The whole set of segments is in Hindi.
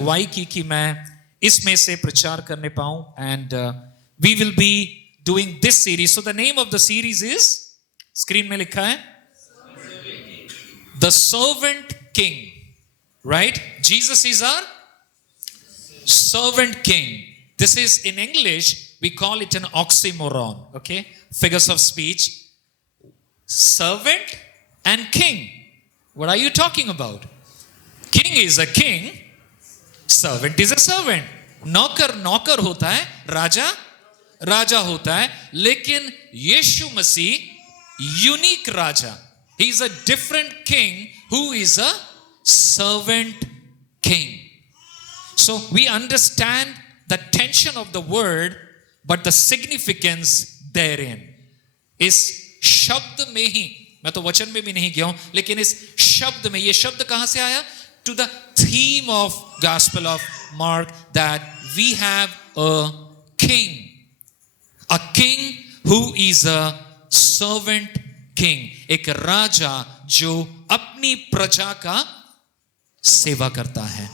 अगुवाई की कि मैं इसमें से प्रचार करने पाऊं and we will be doing this series. So the name of the series is, screen में लिखा है, the servant king. Right? Jesus is our servant king. This is, in English we call it an oxymoron. Okay, figures of speech. Servant and king, what are you talking about? King is a king, servant is a servant. नौकर नौकर होता है, राजा राजा होता है. लेकिन यीशु मसीह यूनिक राजा. He is a different king who is a servant king. So we understand the tension of the word, but the significance therein. इस शब्द में ही, मैं तो वचन में भी नहीं गया हूं, लेकिन इस शब्द में, ये शब्द कहां से आया? To the theme of Gospel of Mark, that we have a king who is a servant king. एक राजा जो अपनी प्रजा का सेवा करता है,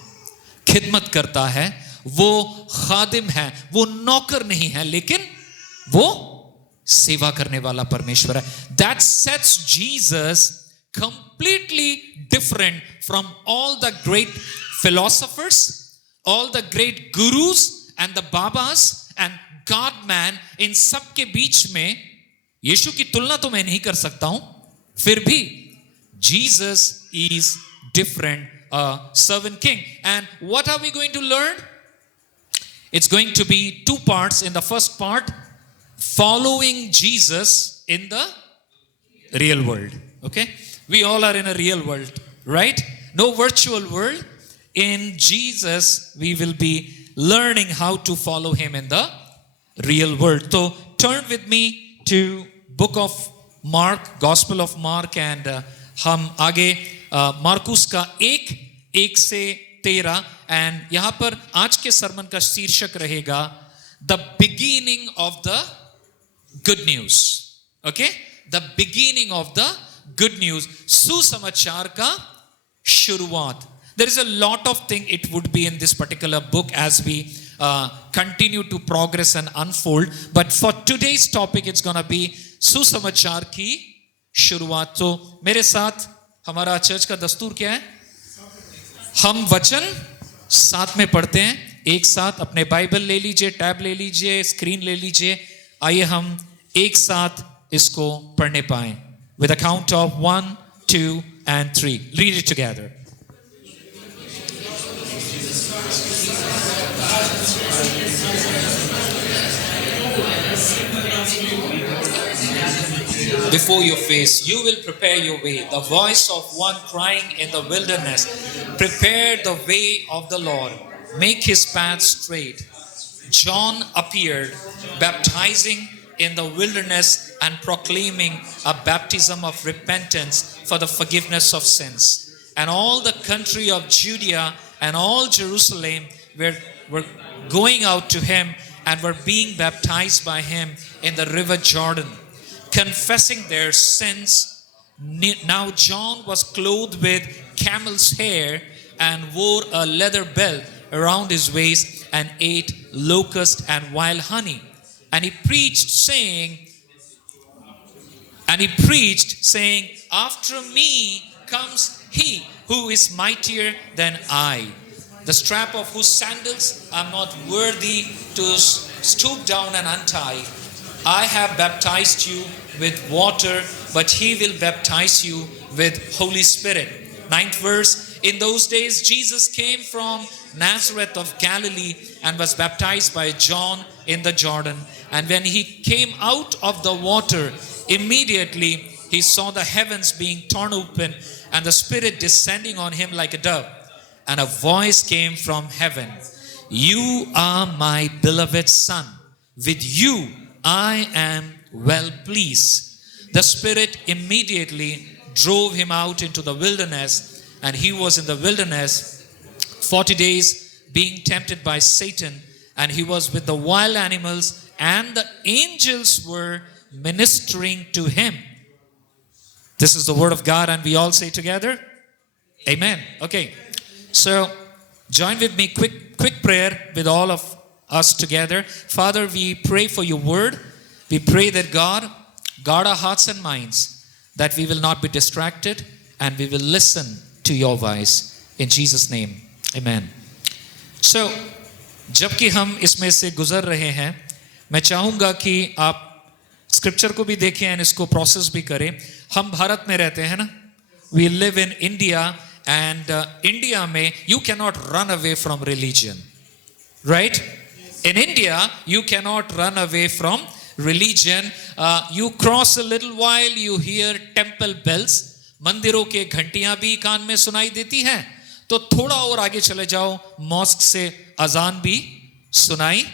खिदमत करता है. वो खादिम है, वो नौकर नहीं है, लेकिन वो सेवा करने वाला परमेश्वर है. That sets Jesus completely different from all the great philosophers, all the great gurus and the babas and God man. इन सब के बीच में यीशु की तुलना तो मैं नहीं कर सकता हूं, फिर भी Jesus is different, a servant king. And what are we going to learn? It's going to be two parts. In the first part, following Jesus in the real world. Okay, we all are in a real world, right? No virtual world. In Jesus we will be learning how to follow him in the real world. So turn with me to book of Mark, Gospel of Mark, and हम आगे मार्कुस का 1 से 13. एंड यहां पर आज के सरमन का शीर्षक रहेगा the beginning of the good news. Okay, the beginning of the good news, सुसमाचार का शुरुआत. There is a lot of thing it would be in this particular book as we continue to progress and unfold. But for today's topic, it's going to be सुसमाचार की शुरुआत. तो मेरे साथ, हमारा चर्च का दस्तूर क्या है? हम वचन साथ में पढ़ते हैं. एक साथ अपने बाइबल ले लीजिए, टैब ले लीजिए, स्क्रीन ले लीजिए. आइए हम एक साथ इसको पढ़ने पाएं. With a count of 1, 2 and 3. Read it together. Before your face, you will prepare your way. The voice of one crying in the wilderness, prepare the way of the Lord, make his path straight. John appeared, baptizing in the wilderness and proclaiming a baptism of repentance for the forgiveness of sins. And all the country of Judea and all Jerusalem were going out to him and were being baptized by him in the river Jordan, confessing their sins. Now John was clothed with camel's hair and wore a leather belt around his waist and ate locust and wild honey. And he preached saying, after me comes he who is mightier than I, the strap of whose sandals I'm not worthy to stoop down and untie. I have baptized you with water, but he will baptize you with Holy Spirit. 9th verse. In those days Jesus came from Nazareth of Galilee and was baptized by John in the Jordan. And when he came out of the water, immediately he saw the heavens being torn open and the Spirit descending on him like a dove. And a voice came from heaven, you are my beloved Son. With you I am well pleased. The Spirit immediately drove him out into the wilderness, and he was in the wilderness 40 days being tempted by Satan, and he was with the wild animals, and the angels were ministering to him. This is the word of God, and we all say together, amen. Okay, so Join with me, quick prayer with all of us together. Father, we pray for your word. We pray that God guard our hearts and minds, that we will not be distracted and we will listen to your voice. In Jesus' name, amen. So, जबकि हम इसमें से गुजर रहे हैं, मैं चाहूंगा कि आप स्क्रिप्चर को भी देखें और इसको प्रोसेस भी करें. हम भारत में रहते हैं ना, we live in India, and India में you cannot run away from religion, right? In India you cannot run away from religion. You cross a little while, you hear temple bells, मंदिरों के घंटियां भी कान में सुनाई देती हैं. तो थोड़ा और आगे चले जाओ, मॉस्क से अजान भी सुनाई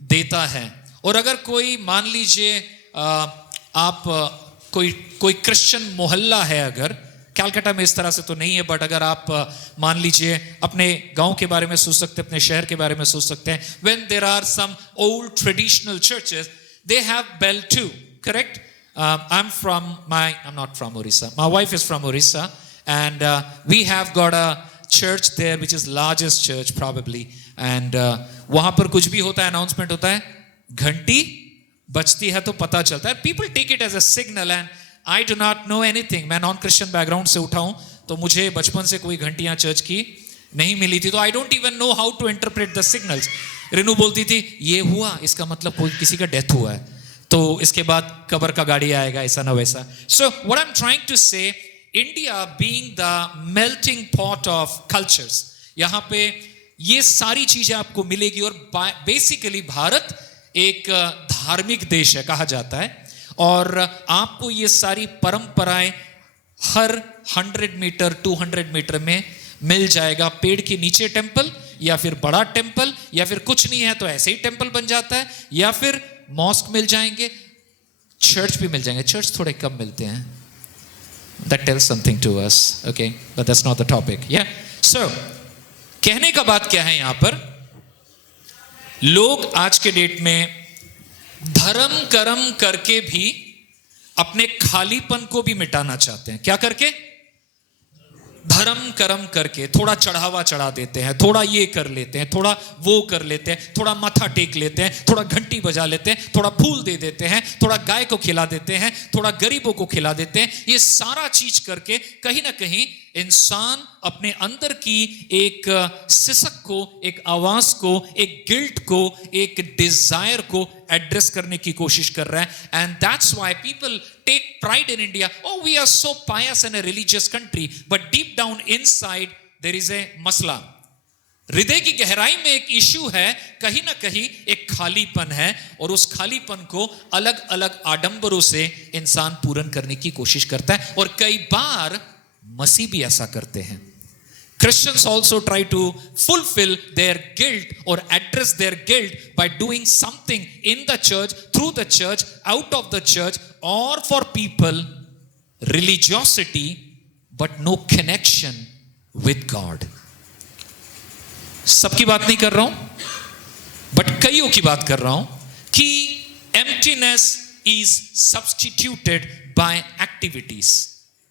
देता है. और अगर कोई मान लीजिए आप कोई क्रिश्चियन मोहल्ला है, अगर कलकत्ता में इस तरह से तो नहीं है, बट अगर आप मान लीजिए अपने गांव के बारे में सोच सकते हैं, अपने शहर के बारे में सोच सकते हैं. When there are some old traditional churches, they have bell too, correct? I'm not from Orissa. My wife is from Orissa, and we have got a church there which is largest church probably, and वहां पर कुछ भी होता है, announcement होता है, घंटी बजती है तो पता चलता है. People take it as a signal, and I do not know anything. मैं नॉन क्रिश्चियन बैकग्राउंड से उठा हूं, तो मुझे बचपन से कोई घंटियां चर्च की नहीं मिली थी, तो I don't even know how to interpret the signals. Renu बोलती थी ये हुआ, इसका मतलब कोई किसी का डेथ हुआ है, तो इसके बाद कब्र का गाड़ी आएगा, ऐसा ना वैसा. So what I'm trying to say, India being the melting pot of cultures, यहाँ पे ये सारी चीजें आपको मिलेगी. और बेसिकली भारत एक धार्मिक देश है कहा जाता है, और आपको ये सारी परंपराएं हर 100 मीटर 200 मीटर में मिल जाएगा. पेड़ के नीचे टेंपल, या फिर बड़ा टेंपल, या फिर कुछ नहीं है तो ऐसे ही टेंपल बन जाता है, या फिर मॉस्क मिल जाएंगे, चर्च भी मिल जाएंगे. चर्च थोड़े कम मिलते हैं. That tells something to us, okay, but that's not the topic. Yeah, so कहने का बात क्या है यहां पर, लोग आज के डेट में धर्म कर्म करके भी अपने खालीपन को भी मिटाना चाहते हैं. क्या करके? धर्म कर्म करके थोड़ा चढ़ावा चढ़ा देते हैं, थोड़ा ये कर लेते हैं, थोड़ा वो कर लेते हैं, थोड़ा माथा टेक लेते हैं, थोड़ा घंटी बजा लेते हैं, थोड़ा फूल दे देते हैं, थोड़ा गाय को खिला देते हैं, थोड़ा गरीबों को खिला देते हैं. ये सारा चीज करके कहीं ना कहीं इंसान अपने अंदर की एक सिसक को, एक आवाज को, एक गिल्ट को, एक डिजायर को एड्रेस करने की कोशिश कर रहा है. And that's why people take pride in India. Oh, we are so pious and a religious country, but deep down inside there is a मसला. हृदय की गहराई में एक इश्यू है, कहीं ना कहीं एक खालीपन है, और उस खालीपन को अलग अलग आडंबरों से इंसान पूर्ण करने की कोशिश करता है. और कई बार मसीह भी ऐसा करते हैं. Christians also try to fulfill their guilt or address their guilt by doing something in the church, through the church, out of the church, or for people, religiosity but no connection with God. सबकी बात नहीं कर रहा हूं, बट कईयों की बात कर रहा हूं कि emptiness is substituted by activities.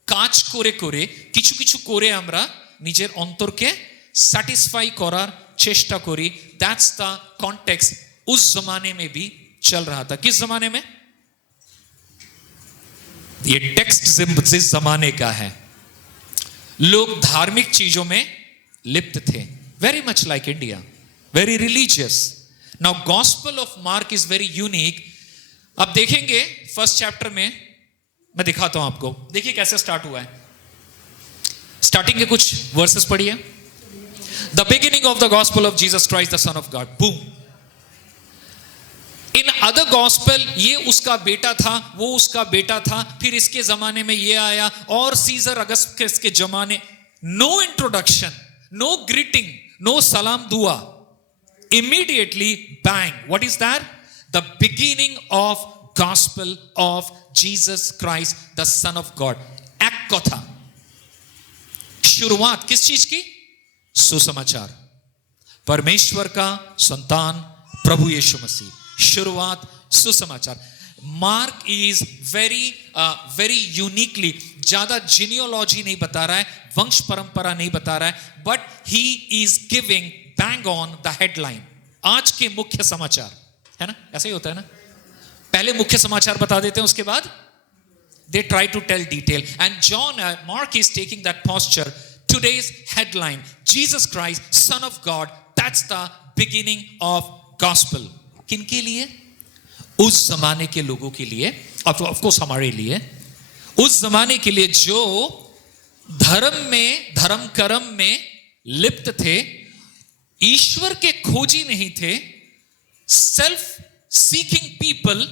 কাজ করে করে কিছু কিছু করে আমরা নিজের অন্তরকে স্যাটিসফাই করার চেষ্টা করি. दैट्स द कॉन्टेक्स्ट उस जमाने में भी चल रहा था. किस जमाने में? ये टेक्स्ट जिस जमाने का है. लोग धार्मिक चीजों में लिप्त थे, very much like India, very religious. Now gospel of mark is very unique. अब देखेंगे फर्स्ट चैप्टर में, मैं दिखाता हूं आपको. देखिए कैसे स्टार्ट हुआ है. स्टार्टिंग के कुछ वर्सेस पढ़िए. The beginning of the gospel of Jesus Christ the son of God. Boom. In other gospel ये उसका बेटा था, वो उसका बेटा था, फिर इसके जमाने में ये आया, और सीजर अगस्टस के जमाने. No introduction, no greeting, no सलाम दुआ. Immediately bang. What is that? The beginning of Gospel of Jesus Christ, the Son of God. एक कथा. शुरुआत किस चीज की? सुसमाचार. परमेश्वर का संतान प्रभु यीशु मसीह. शुरुआत सुसमाचार. मार्क इज वेरी यूनिकली, ज्यादा जीनियोलॉजी नहीं बता रहा है, वंश परंपरा नहीं बता रहा है, but he is giving bang on the headline. आज के मुख्य समाचार, है ना, ऐसे ही होता है ना, पहले मुख्य समाचार बता देते हैं, उसके बाद they try to tell detail. And Mark is taking that posture. Today's headline, Jesus Christ, Son of God, that's the beginning of gospel. किनके लिए? उस जमाने के लोगों के लिए, of course हमारे लिए, उस जमाने के लिए जो धर्म में, धर्म कर्म में लिप्त थे, ईश्वर के खोजी नहीं थे, self seeking people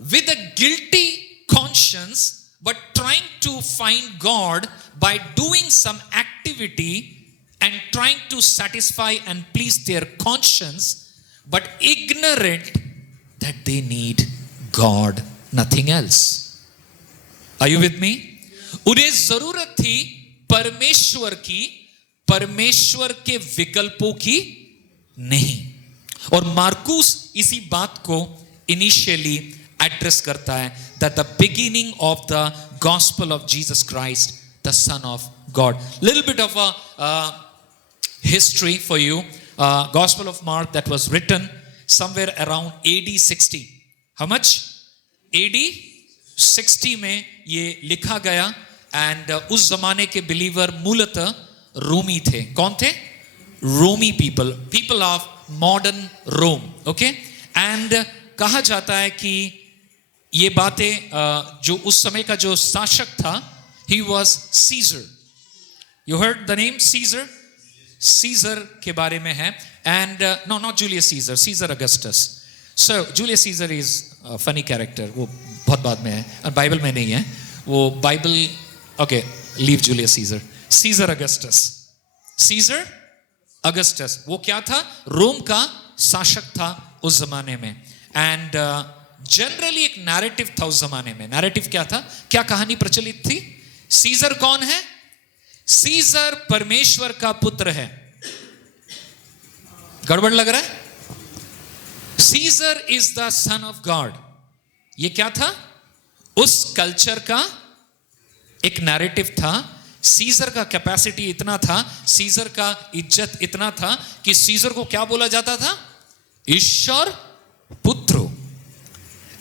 with a guilty conscience but trying to find God by doing some activity and trying to satisfy and please their conscience, but ignorant that they need God, nothing else. Are you with me? उन्हें जरूरत थी परमेश्वर की, परमेश्वर के विकल्पों की नहीं. और मार्कुस इसी बात को इनिशियली एड्रेस करता है, that the beginning of the gospel of Jesus Christ, the Son of God. Little bit of a history for you. Gospel of Mark that was written somewhere around AD 60. How much? AD 60 में ये लिखा गया. And उस जमाने के बिलीवर मूलतः रोमी थे. कौन थे? रोमी people of modern Rome. Okay? And कहा जाता है कि ये बातें जो उस समय का जो शासक था, he was Caesar. You heard the name Caesar? Caesar के बारे में है. And no, not Julius Caesar, Caesar Augustus. So Julius Caesar is a funny character. वो बहुत बाद में है और बाइबल में नहीं है. वो Bible, okay, leave Julius Caesar. Caesar Augustus. Caesar Augustus वो क्या था? रोम का शासक था उस जमाने में. And जनरली एक नैरेटिव था उस जमाने में. नैरेटिव क्या था? क्या कहानी प्रचलित थी? सीजर कौन है? सीजर परमेश्वर का पुत्र है. गड़बड़ लग रहा है? Caesar is the son of God. ये क्या था? उस कल्चर का एक नैरेटिव था. सीजर का कैपेसिटी इतना था, सीजर का इज्जत इतना था कि सीजर को क्या बोला जाता था? ईश्वर पुत्र.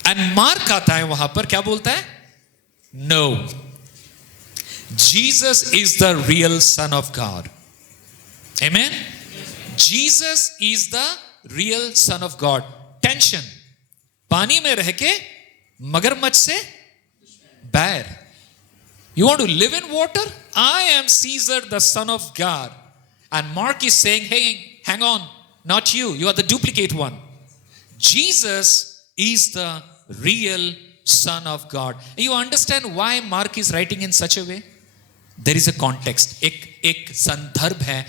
एंड मार्क आता है वहां पर, क्या बोलता है? No, Jesus is the real son of God. Amen. Jesus is the real son of God. Tension, पानी में रह के मगरमच्छ से बैर. You want to live in water? I am Caesar, the son of God. And Mark is saying, hey, hang on, not you. You are the duplicate one. Jesus is the real Son of God. You understand why Mark is writing in such a way? There is a context. एक संदर्भ है.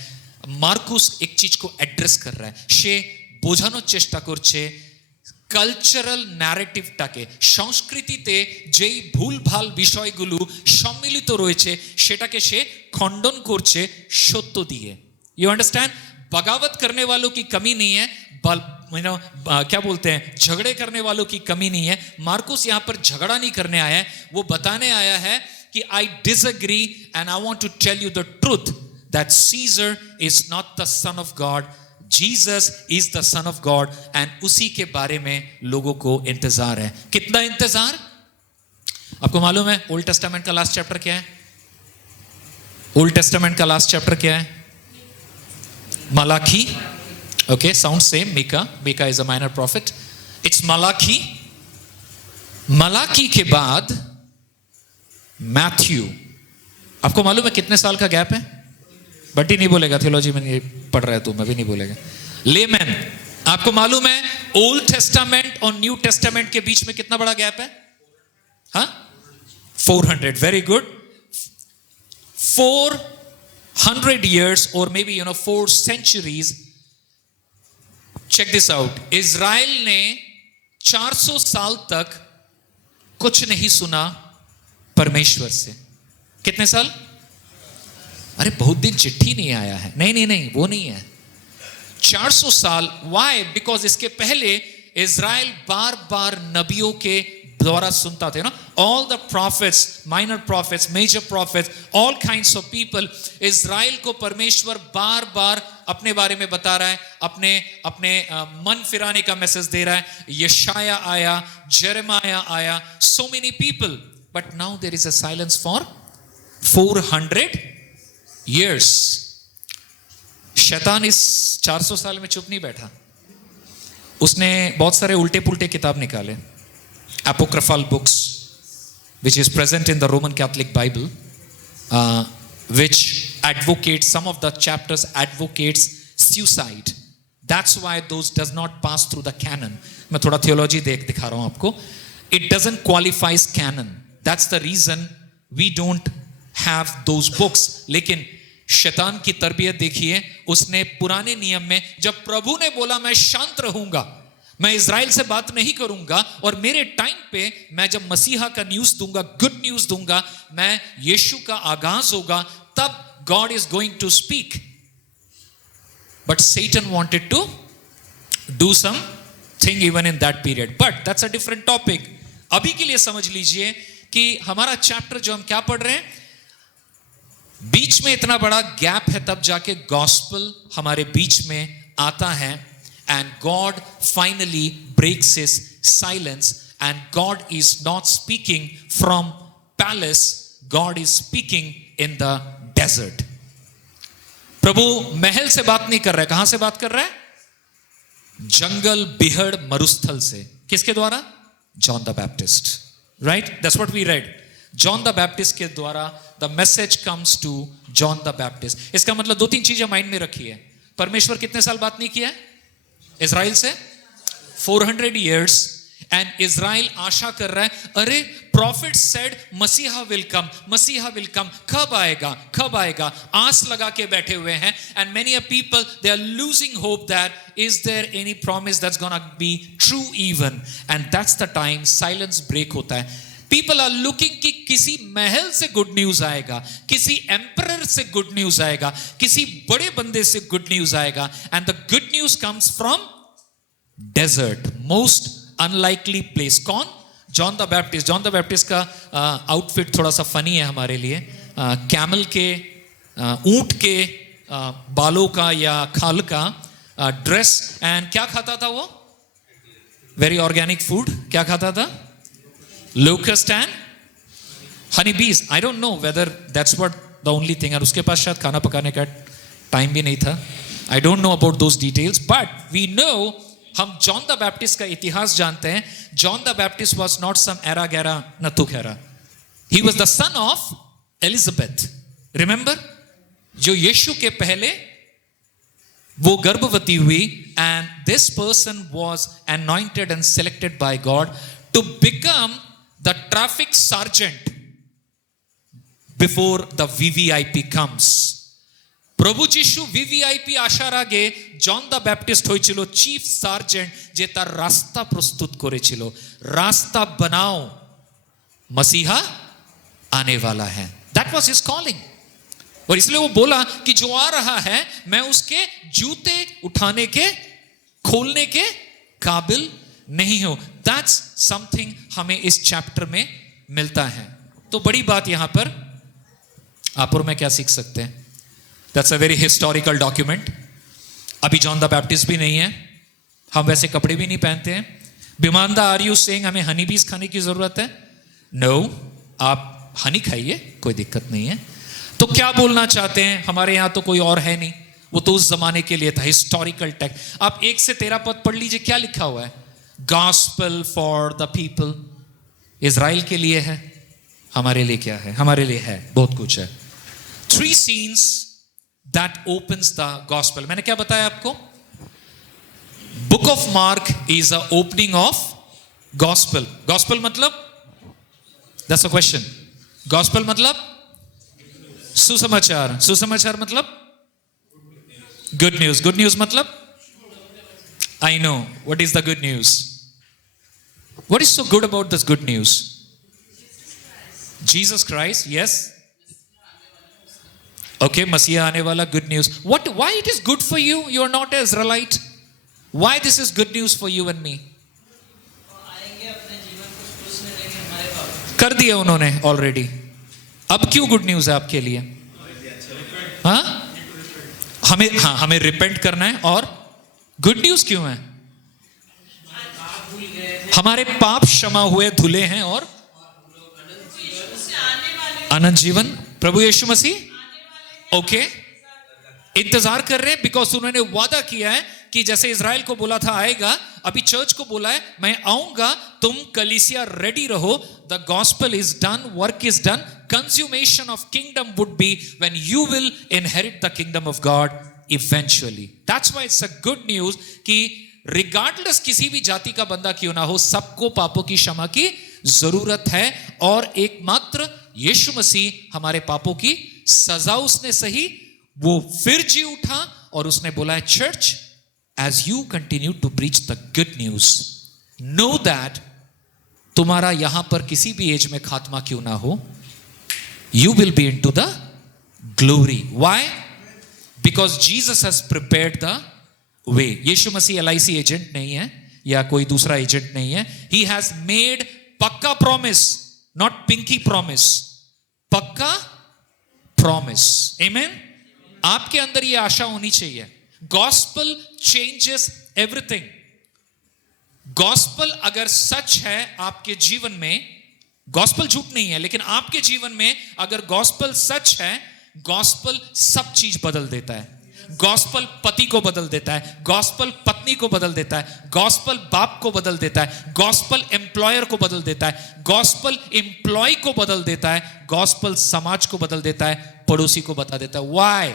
मार्कुस एक चीज को एड्रेस कर रहा है. সে বোঝানোর চেষ্টা করছে কালচারাল ন্যারেটিভটাকে, সংস্কৃতিতে যেই ভুলভাল বিষয়গুলো সম্মিলিত রয়েছে সেটাকে সে খণ্ডন করছে সত্য দিয়ে. You understand? बगावत करने वालों की कमी नहीं है, क्या बोलते हैं, झगड़े करने वालों की कमी नहीं है. मार्कुस यहां पर झगड़ा नहीं करने आया है, वो बताने आया है कि I disagree and I want to tell you the truth that Caesar is not the son of God. Jesus is the son of God. And उसी के बारे में लोगों को इंतजार है. कितना इंतजार? आपको मालूम है ओल्ड टेस्टामेंट का लास्ट चैप्टर क्या है? ओल्ड टेस्टामेंट का लास्ट चैप्टर क्या है? Malachi. Okay, sounds same. Micah is a minor prophet. It's Malachi. Malachi के बाद मैथ्यू. आपको मालूम है कितने साल का गैप है? बट ही नहीं बोलेगा, थियोलॉजी में नहीं पढ़ रहा है तू, मैं भी नहीं बोलेगा. लेमैन. आपको मालूम है ओल्ड टेस्टामेंट और न्यू टेस्टामेंट के बीच में कितना बड़ा गैप है? हाँ, 400. Very good. 400 years or maybe 4 centuries. Check this out. Israel ने 400 साल तक कुछ नहीं सुना परमेश्वर से. कितने साल? अरे बहुत दिन चिट्ठी नहीं आया है. नहीं, वो नहीं है. 400 साल. Why? Because इसके पहले इज़राइल बार बार नबियों के द्वारा सुनता थे ना. all the prophets, minor prophets, major prophets, all kinds of people, Israel को परमेश्वर बार बार अपने बारे में बता रहा है, अपने मन फिराने का मैसेज दे रहा है. यशाया आया, जेरेमाया आया, so many people, but now there is a silence for 400 years. शैतान इस 400 साल में चुप नहीं बैठा. उसने बहुत सारे उल्टे पुल्टे किताब निकाले, apocryphal books, which is present in the Roman Catholic Bible, which advocates, some of the chapters advocates suicide. That's why those does not pass through the canon. मैं थोड़ा theology दिखा रहा हूं आपको. It doesn't qualify as canon. That's the reason we don't have those books. लेकिन शैतान की तरबियत देखिए, उसने पुराने नियम में जब प्रभु ने बोला मैं शांत रहूंगा, मैं इज़राइल से बात नहीं करूंगा, और मेरे टाइम पे मैं जब मसीहा का न्यूज़ दूंगा, गुड न्यूज़ दूंगा, मैं यीशु का आगाज होगा, तब God is going to speak. But Satan wanted to do something even in that period. But that's a different topic. अभी के लिए समझ लीजिए कि हमारा चैप्टर जो हम क्या पढ़ रहे हैं, बीच में इतना बड़ा गैप है, तब जाके गॉस्पेल हमारे बीच में आता है. And God finally breaks his silence, and God is not speaking from palace, God is speaking in the desert. प्रभु महल से बात नहीं कर रहा है. कहां से बात कर रहा है? जंगल, बिहड़, मरुस्थल से. किसके द्वारा? John the Baptist. Right, that's what we read. John the Baptist के द्वारा the message comes to John the Baptist. इसका मतलब दो तीन चीजें माइंड में रखिए. परमेश्वर कितने साल बात नहीं किया है इज़राइल से? 400 years. एंड इज़राइल आशा कर रहा है, अरे प्रॉफिट सेड मसीहा विल कम, मसीहा विल कम, कब आएगा, कब आएगा, आस लगा के बैठे हुए हैं. And many a people they are losing hope that is there any promise that's gonna be true even. And that's the time silence break होता है. पीपल आर लुकिंग कि किसी महल से गुड न्यूज आएगा, किसी एम्परर से गुड न्यूज आएगा, किसी बड़े बंदे से गुड न्यूज आएगा. And the good news comes from desert, most unlikely place. कौन? John the Baptist. John the Baptist का आउटफिट थोड़ा सा फनी है हमारे लिए. कैमल के, ऊंट के बालों का या खाल का ड्रेस. एंड क्या खाता था वो? Very organic food. क्या खाता था? Locust and honey bees. I don't know whether that's what the only thing. और उसके पास शायद खाना पकाने का टाइम भी नहीं था. I don't know about those details, but we know, हम जॉन द बैप्टिस्ट का इतिहास जानते हैं. John the Baptist was not some era gera Nathu Khaira. He was the son of Elizabeth. Remember? जो यीशु के पहले वो गर्भवती हुई. And this person was anointed and selected by God to become the traffic sergeant before the VVIP comes. প্রভু যিশু ভিভিআইপি আসার আগে জন দ্য ব্যাপটিস্ট হয়েছিল চিফ সার্জেন্ট, যে তার রাস্তা প্রস্তুত করেছিল. রাস্তা বানাও, मसीहा आने वाला है. That was his calling. और इसलिए वो बोला कि जो आ रहा है मैं उसके जूते उठाने के, खोलने के काबिल नहीं हो. That's something हमें इस चैप्टर में मिलता है. तो बड़ी बात यहां पर आप और मैं क्या सीख सकते हैं? That's a very historical document. अभी जॉन द बैप्टिस्ट भी नहीं है, हम वैसे कपड़े भी नहीं पहनते हैं. बिमानदा, आर यू सेइंग हमें हनी बीज खाने की जरूरत है? नो, आप हनी खाइए, कोई दिक्कत नहीं है. तो क्या बोलना चाहते हैं? हमारे यहां तो कोई और है नहीं, वो तो उस जमाने के लिए था. Historical text. आप 1 से 13 पद पढ़ लीजिए, क्या लिखा हुआ है? Gospel for the people. Israel के लिए है, हमारे लिए क्या है? हमारे लिए है बहुत कुछ है. 3 scenes that opens the gospel. मैंने क्या बताया आपको? Book of Mark is a opening of gospel. Gospel मतलब? That's a question. Gospel मतलब? सुसमाचार. सुसमाचार मतलब? Good news. Good news मतलब? I know. What is the good news? What is so good about this good news? Jesus Christ, yes. Okay, मसीहा आने वाला, good news. Why it is good for you? You are not an Israelite. Why this is good news for you and me? कर दिया उन्होंने ऑलरेडी, अब क्यों गुड न्यूज है आपके लिए? हमें रिपेंट करना है। और गुड न्यूज क्यों है? हमारे पाप क्षमा हुए, धुले हैं और अनंत जीवन प्रभु यीशु मसीह ओके इंतजार कर रहे हैं, बिकॉज उन्होंने वादा किया है कि जैसे इजराइल को बोला था आएगा, अभी चर्च को बोला है मैं आऊंगा, तुम कलीसिया रेडी रहो, the gospel is done, work is done, consummation of kingdom would be when you will inherit the kingdom of God eventually. That's why it's a good news कि रिगार्डलेस किसी भी जाति का बंदा क्यों ना हो, सबको पापों की क्षमा की जरूरत है, और एकमात्र यीशु मसीह हमारे पापों की सजा उसने सही, वो फिर जी उठा और उसने बोला है church, as you continue to preach the good news, know that तुम्हारा यहां पर किसी भी एज में खात्मा क्यों ना हो, you will be into the glory. Why? Because Jesus has prepared the way. यीशु मसीह LIC एजेंट नहीं है या कोई दूसरा एजेंट नहीं है, ही हैज मेड पक्का प्रॉमिस, नॉट पिंकी प्रॉमिस, पक्का प्रॉमिस। आमेन। आपके अंदर यह आशा होनी चाहिए, गॉस्पल चेंजेस एवरीथिंग। गॉस्पल अगर सच है आपके जीवन में, गॉस्पल झूठ नहीं है, लेकिन आपके जीवन में अगर गॉस्पल सच है, गॉस्पल सब चीज बदल देता है। गॉस्पल पति को बदल देता है, गॉस्पल पत्नी को बदल देता है, गॉस्पल बाप को बदल देता है, गॉस्पल एम्प्लॉयर को बदल देता है, गॉस्पल एम्प्लॉय को बदल देता है, गॉस्पल समाज को बदल देता है, पड़ोसी को बता देता है। व्हाई?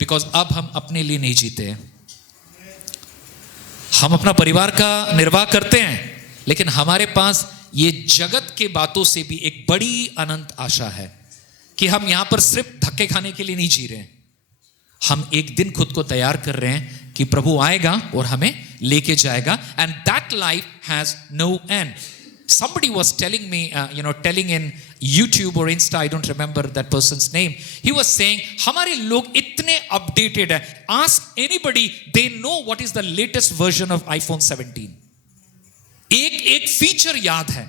बिकॉज अब हम अपने लिए नहीं जीते हैं, हम अपना परिवार का निर्वाह करते हैं, लेकिन हमारे पास ये जगत के बातों से भी एक बड़ी अनंत आशा है कि हम यहां पर सिर्फ धक्के खाने के लिए नहीं जी रहे हैं, हम एक दिन खुद को तैयार कर रहे हैं कि प्रभु आएगा और हमें लेके जाएगा, and that life has no end. Somebody was telling me, telling in YouTube or Insta, I don't remember that person's name. He was saying, हमारे लोग इतने updated हैं. Ask anybody, they know what is the latest version of iPhone 17. एक फीचर याद है,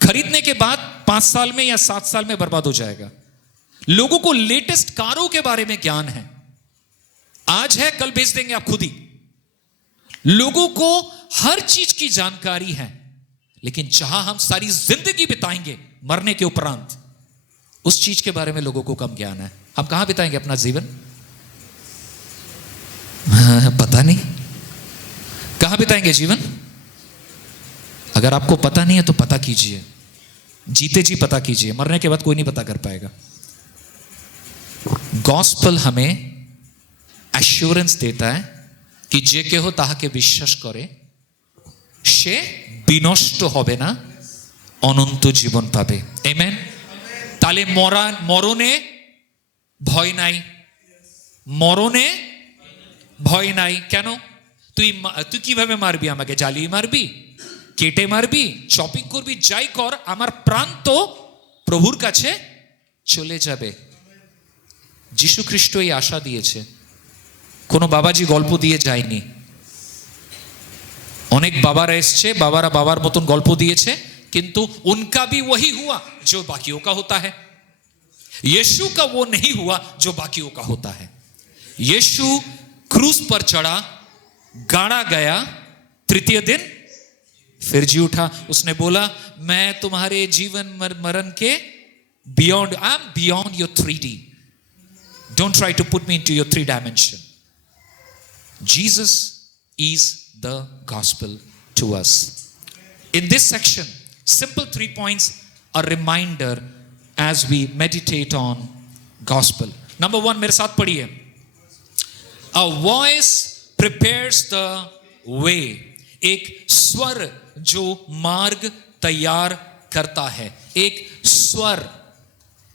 खरीदने के बाद 5 साल में या 7 साल में बर्बाद हो जाएगा। लोगों को लेटेस्ट कारों के बारे में ज्ञान है, आज है कल बेच देंगे आप खुद ही। लोगों को हर चीज की जानकारी है, लेकिन जहां हम सारी जिंदगी बिताएंगे मरने के उपरांत, उस चीज के बारे में लोगों को कम ज्ञान है। हम कहां बिताएंगे अपना जीवन? पता नहीं कहां बिताएंगे जीवन। अगर आपको पता नहीं है तो पता कीजिए, जीते जी पता कीजिए, मरने के बाद कोई नहीं पता कर पाएगा। गॉस्पल हमें एश्योरेंस देता है कि जे केह ताहाके विश्वास करे সে বিনষ্ট হবে না, অনন্ত জীবন পাবে। আমেন। তাহলে মরণে ভয় নাই, মরণে ভয় নাই। কেন? তুই কিভাবে মারবি আমাকে? জ্বালিয়ে মারবি, কেটে মারবি, চপিং করবি, যাই কর, আমার প্রাণ তো প্রভুর কাছে চলে যাবে। যিশু খ্রিস্ট এই আশা দিয়েছে, কোনো বাবাজি গল্প দিয়ে যায়নি। অনেক বাবারা এসছে, বাবারা বাবার মতন গল্প দিয়েছে, কিন্তু उनका भी वही हुआ जो बाकियों का होता है। यीशु का वो नहीं हुआ जो बाकियों का होता है। यीशु क्रूस पर चढ़ा, गाड़ा गया, तृतीय दिन फिर जी उठा। उसने बोला मैं तुम्हारे जीवन मरण के beyond, I am beyond your 3D, don't try to put me into your 3 dimension. Jesus is the gospel to us. In this section, simple 3 points, a reminder as we meditate on gospel. Number 1, मेरे साथ पढ़िए। A voice prepares the way. एक स्वर जो मार्ग तैयार करता है। एक स्वर,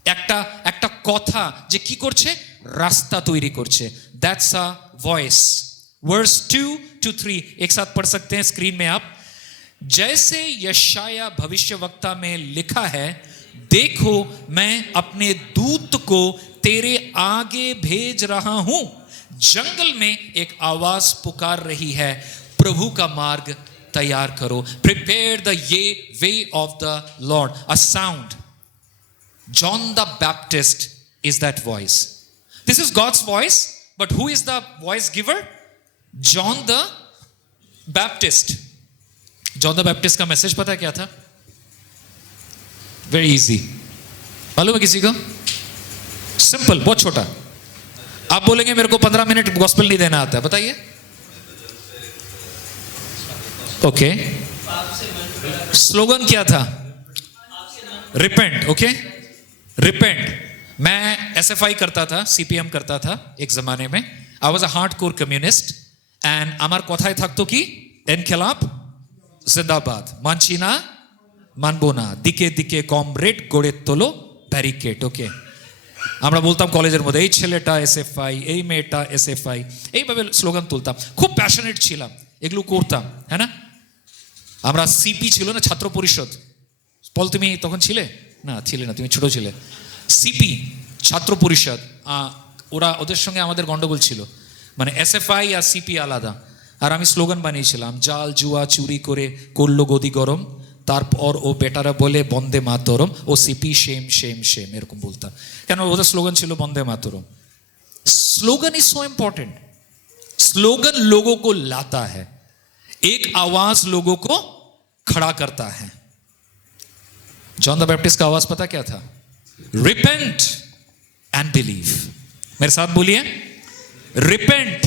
একটা কথা যে কি করছে, রাস্তা তৈরি করছে। That's a voice. Verse 2 to 3 एक साथ पढ़ सकते हैं स्क्रीन में आप। जैसे यशाया भविष्यवक्ता में लिखा है, देखो मैं अपने दूत को तेरे आगे भेज रहा हूं, जंगल में एक आवाज पुकार रही है, प्रभु का मार्ग तैयार करो. Prepare the way of the Lord. A sound. John the Baptist is that voice. This is God's voice, but who is the voice giver? John the Baptist. John the Baptist का मैसेज पता है क्या था? Very easy. मालूम है किसी को? Simple, बहुत छोटा. आप बोलेंगे मेरे को 15 मिनट गॉस्पेल नहीं देना आता है, बताइए. ओके. स्लोगन क्या था? रिपेंट. Okay, repent. मैं SFI करता था, CPM करता था एक जमाने में. I was a hardcore communist and আমার কথাই থাকতো কি এনকেলাব জিন্দাবাদ, মানছি না মানবো না, দিকে দিকে কমরেড গড়ে তোলো ব্যারিকেড. ওকে, আমরা বলতাম কলেজের মধ্যে এই ছেলেটা SFI, এই মেয়েটা SFI, এইভাবে স্লোগান তুলতাম. খুব প্যাশনেট ছিলাম, এগুলো করতাম. হ্যাঁ না? আমরা সিপি ছিল না, ছাত্র পরিষদ. পল তুমি তখন ছিলে না? ছিলে না, তুমি ছোট ছিলে. সিপি ছাত্র পরিষদ, ওদের সঙ্গে আমাদের গন্ডগোল ছিল. মানে SFI আর সিপি আলাদা. আর আমি স্লোগান বানিয়েছিলাম, জাল জুয়া চুরি করে করলো গদি গরম, তারপর ও বেটারা বলে বন্দে মাতরম, ও সিপি शेम शेम शेम, এরকম বলতাম. কেন? ওদের স্লোগান ছিল Vande Mataram. Slogan is so important. Slogan लोगों को लाता है, एक आवाज लोगों को खड़ा करता है. जॉन द बैप्टिस्ट का आवाज पता क्या था? Repent and believe. मेरे साथ बोलिए, रिपेंट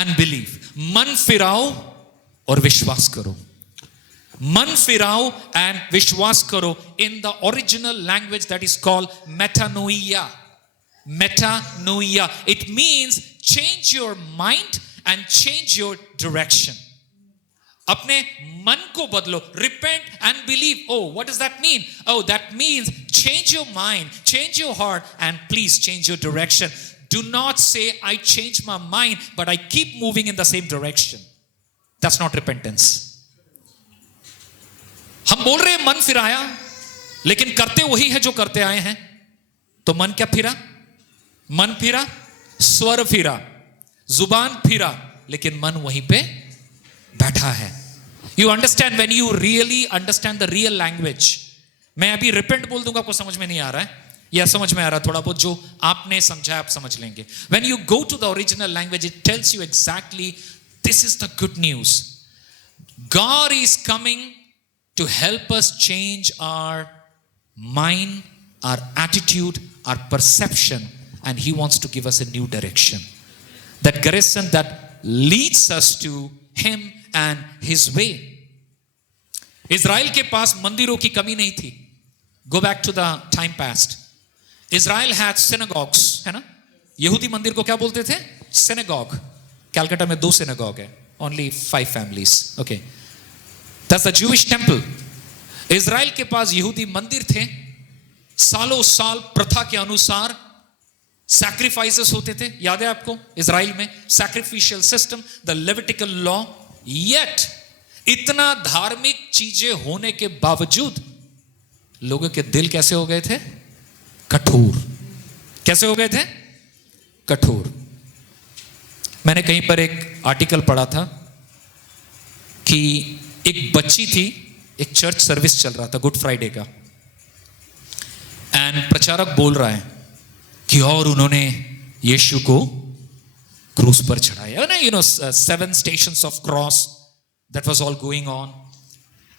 एंड बिलीव. मन फिराओ और विश्वास करो. मन फिराओ एंड विश्वास करो. In the original language that is called metanoia. Metanoia, it means change your mind and change your direction. अपने मन को बदलो. Repent and believe. Oh, what does that mean? Oh, that means change your mind, change your heart and please change your direction. Do not say I change my mind but I keep moving in the same direction. That's not repentance. हम बोल रहे हैं मन फिराया, लेकिन करते वही है जो करते आए हैं. तो मन क्या फिरा? मन फिरा, स्वर फिरा, जुबान फिरा, लेकिन मन वहीं पे बैठा है. You understand, when you really understand the real language. मैं अभी repent बोल दूंगा, आपको समझ में नहीं आ रहा है या समझ में आ रहा? थोड़ा बहुत जो आपने समझा आप समझ लेंगे. When you go to the original language, it tells you exactly this is the good news. God is coming to help us change our mind, our attitude, our perception, and He wants to give us a new direction. That direction that leads us to Him and His way. Israel के पास मंदिरों की कमी नहीं थी. Go back to the time past. Israel had synagogues, है ना? यहूदी मंदिर को क्या बोलते थे? Synagogue. कैलकाटा में 2 synagogue है, only 5 families. Okay, that's the Jewish temple. Israel के पास यहूदी मंदिर थे. सालों साल प्रथा के अनुसार sacrifices होते थे. याद है आपको? इज़राइल में sacrificial system, the Levitical law. Yet इतना धार्मिक चीजें होने के बावजूद लोगों के दिल कैसे हो गए थे? कठोर. कैसे हो गए थे? कठोर. मैंने कहीं पर एक आर्टिकल पढ़ा था कि एक बच्ची थी, एक चर्च सर्विस चल रहा था गुड फ्राइडे का, एंड प्रचारक बोल रहा है कि और उन्होंने यीशु को क्रूस पर चढ़ाया ना. 7 stations of cross, that was all going on,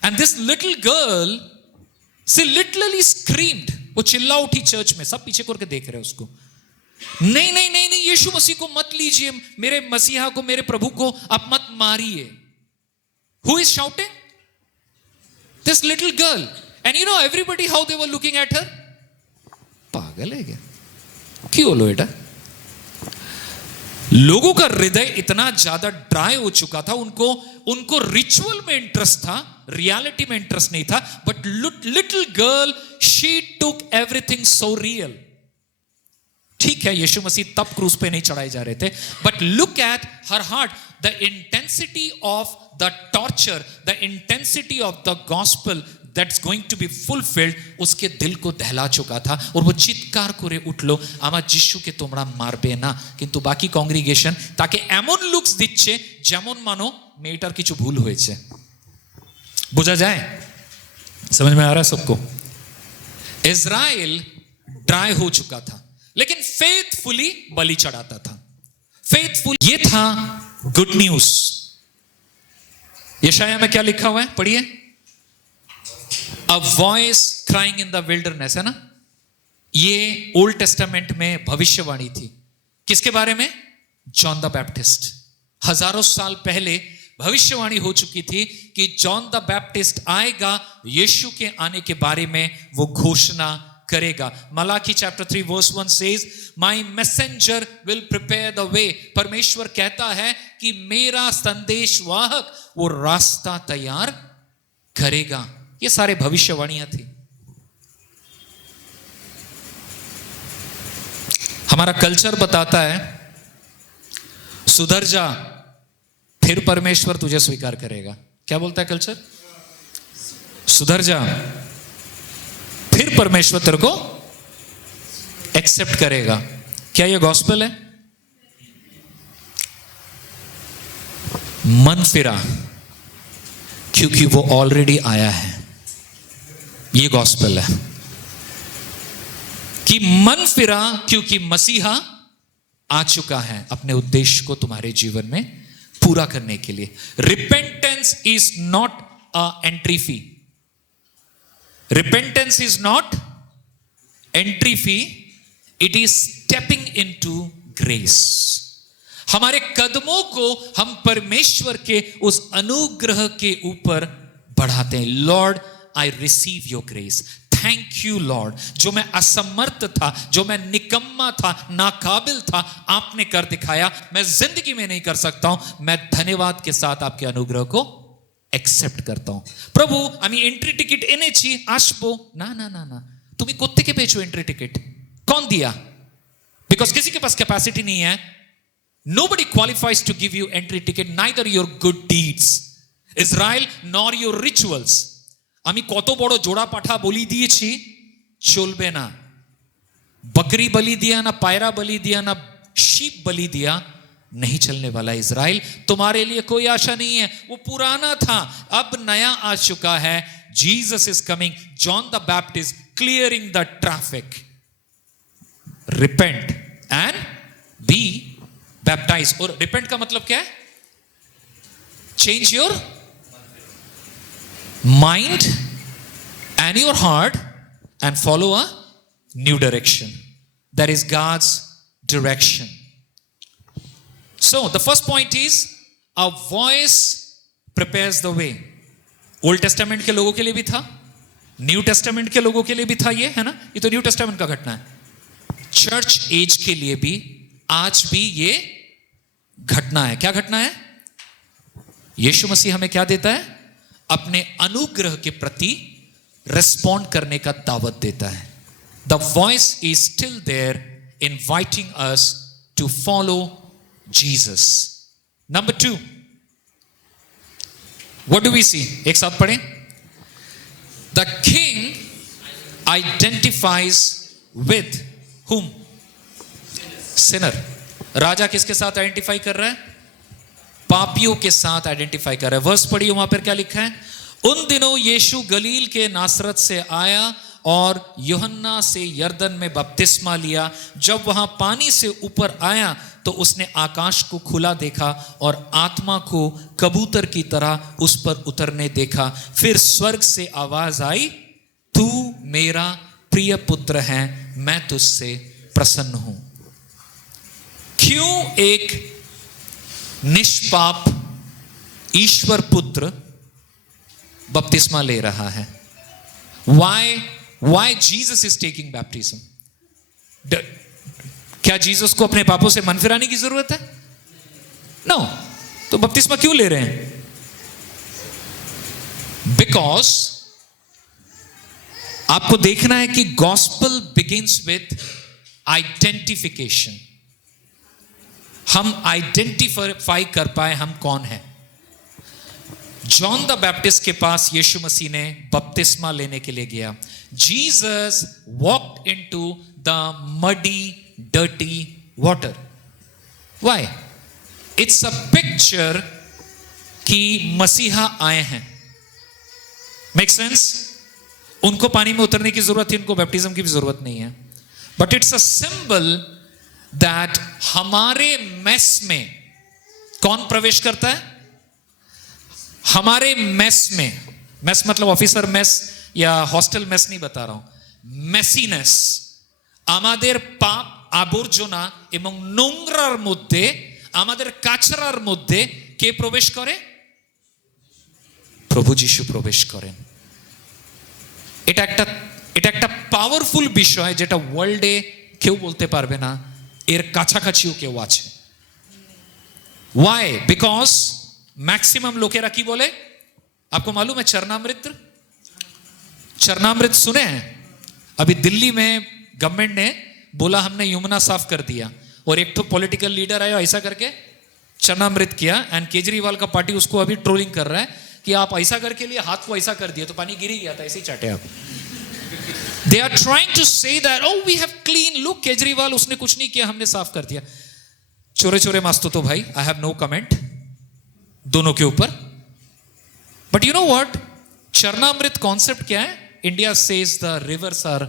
and this little girl, she literally screamed. वो चिल्ला उठी चर्च में, सब पीछे करके देख रहे हैं उसको. नहीं नहीं नहीं नहीं, यीशु मसीह को मत लीजिए, मेरे मसीहा को, मेरे प्रभु को आप मत मारिए. Who is shouting? This little girl. And everybody how they were looking at her. पागल है क्या? क्यों लो बेटा? लोगों का हृदय इतना ज्यादा ड्राई हो चुका था, उनको रिचुअल में इंटरेस्ट था, रियलिटी में इंटरेस्ट नहीं था. But little girl, she took everything so real. ठीक है, यीशु मसीह तब क्रूस पे नहीं चढ़ाए जा रहे थे, but look at her heart. The intensity of the torture, the intensity of the gospel that's going to be fulfilled उसके दिल को दहला चुका था. और वो চিৎকার করে উঠলো, আমার যিশুকে তোমরা মারবে না. কিন্তু বাকি কংগ্রিগেশন তাকে এমন লুকস দিচ্ছে যেমন মানো মেয়েটার কিছু ভুল হয়েছে. बुझा जाए, समझ में आ रहा है सबको? इज़राइल ड्राई हो चुका था, लेकिन फेथफुली बलि चढ़ाता था। फेथफुल, ये था गुड न्यूज। यशाया में क्या लिखा हुआ है, पढ़िए। A voice crying in the wilderness, है ना? ये ओल्ड टेस्टामेंट में भविष्यवाणी थी। किसके बारे में? John the Baptist. हजारों साल पहले भविष्यवाणी हो चुकी थी कि जॉन द बैप्टिस्ट आएगा, यीशु के आने के बारे में वो घोषणा करेगा। Malachi chapter 3 verse 1 says, my messenger will prepare the way. परमेश्वर कहता है कि मेरा संदेशवाहक वो रास्ता तैयार करेगा। ये सारे भविष्यवाणियां थी। हमारा कल्चर बताता है, सुधर जा फिर परमेश्वर तुझे स्वीकार करेगा। क्या बोलता है कल्चर? सुधर जा फिर परमेश्वर तेरे को एक्सेप्ट करेगा। क्या ये गॉस्पेल है? मन फिरा क्योंकि वो ऑलरेडी आया है। ये गॉस्पेल है कि मन फिरा क्योंकि मसीहा आ चुका है अपने उद्देश्य को तुम्हारे जीवन में पूरा करने के लिए। Repentance is not a entry fee. Repentance is not entry fee, it is stepping into grace. हमारे कदमों को हम परमेश्वर के उस अनुग्रह के ऊपर बढ़ाते हैं। Lord, I receive your grace. Thank you Lord, जो मैं असमर्थ था, जो मैं निकम्मा था, नाकाबिल था, आपने कर दिखाया। मैं जिंदगी में नहीं कर सकता हूं, मैं धन्यवाद के साथ आपके अनुग्रह को एक्सेप्ट करता हूं। प्रभु, আমি एंट्री टिकट এনেছি, আসবো না না না না, তুমি কোত্থেকে পেয়েছো एंट्री टिकट? कौन दिया? बिकॉज किसी के पास कैपेसिटी नहीं है। Nobody qualifies to give you entry ticket, neither your good deeds, Israel, nor your rituals. আমি কত বড় জোড়া পাঠা বলি দিয়েছি, চলবে না। बकरी बलि दिया ना, पायरा बलि दिया ना, शीप बलि दिया, नहीं चलने वाला। इज़राइल, तुम्हारे लिए कोई आशा नहीं है। वो पुराना था, अब नया आ चुका है। Jesus is coming. John the Baptist clearing the traffic. Repent and be baptize. और रिपेंट का मतलब क्या है? Change your mind and your heart and follow a new direction. That is God's direction. So the first point is, a voice prepares the way. Old Testament के लोगों के लिए भी था, New Testament के लोगों के लिए भी था, ये है ना? ये तो New Testament का घटना है। चर्च एज के लिए भी आज भी ये घटना है। क्या घटना है? यीशु मसीह हमें क्या देता है? अपने अनुग्रह के प्रति रिस्पॉन्ड करने का दावत देता है। The voice is still there inviting us to follow Jesus. Number 2, what do we see? एक साथ पढ़ें। The king identifies with whom? Sinner. राजा किसके साथ आइडेंटिफाई कर रहा है? पापियों के साथ आइडेंटिफाई कर रहा है। वर्स पढ़िए, वहां पर क्या लिखा है? उन दिनों यीशु गलील के नासरत से आया और यूहन्ना से यरदन में बपतिस्मा लिया। जब वहां पानी से ऊपर आया तो उसने आकाश को खुला देखा और आत्मा को कबूतर की तरह उस पर उतरने देखा। फिर स्वर्ग से आवाज आई, तू मेरा प्रिय पुत्र है, मैं तुझसे प्रसन्न हूं। क्यों एक निष्पाप ईश्वर पुत्र बपतिस्मा ले रहा है? Why Jesus is taking baptism? क्या जीसस को अपने पापों से मन फिराने की जरूरत है? No. तो बपतिस्मा क्यों ले रहे हैं? Because आपको देखना है कि गॉस्पेल बिगिंस विथ आइडेंटिफिकेशन। हम आइडेंटिफाई कर पाए हम कौन है। जॉन द बैप्टिस्ट के पास यीशु मसीह ने बपतिस्मा लेने के लिए गया। Jesus walked into the muddy dirty water. Why? It's a picture कि मसीहा आए हैं। Make sense? उनको पानी में उतरने की जरूरत थी, उनको बैप्टिज्म की भी जरूरत नहीं है. But it's a symbol that हमारे मेस में कौन प्रवेश करता है? हमारे मेस में, मेस मतलब ऑफिसर मेस या हॉस्टल मेस नहीं बता रहा हूं, মেসিনেস, আমাদের পাপ আবর্জনা এবং নোংরার মধ্যে, আমাদের কাচরার মধ্যে কে প্রবেশ করে? প্রভু যিশু প্রবেশ করেন. এটা একটা পাওয়ারফুল বিষয় যেটা ওয়ার্ল্ডে কেউ বলতে পারবে না, এর কাছাকাছিও কেউ আছে. Why? Because मैक्सिमम लोकेरा की बोले, आपको मालूम है चरणामृत सुने हैं? अभी दिल्ली में गवर्नमेंट ने बोला हमने यमुना साफ कर दिया, और एक तो पॉलिटिकल लीडर आया ऐसा करके चरणामृत किया, एंड केजरीवाल का पार्टी उसको अभी ट्रोलिंग कर रहा है कि आप ऐसा करके लिए हाथ को ऐसा कर दिया तो पानी गिर ही गया था, ऐसे ही चाटे आप. They are trying to say that oh we have clean, look Kejriwal उसने कुछ नहीं किया, हमने साफ कर दिया. चोरे चोरे मास्तो तो भाई, आई हैव नो कमेंट दोनों के ऊपर. बट यू नो व्हाट, चरणामृत कॉन्सेप्ट क्या है? India says the rivers are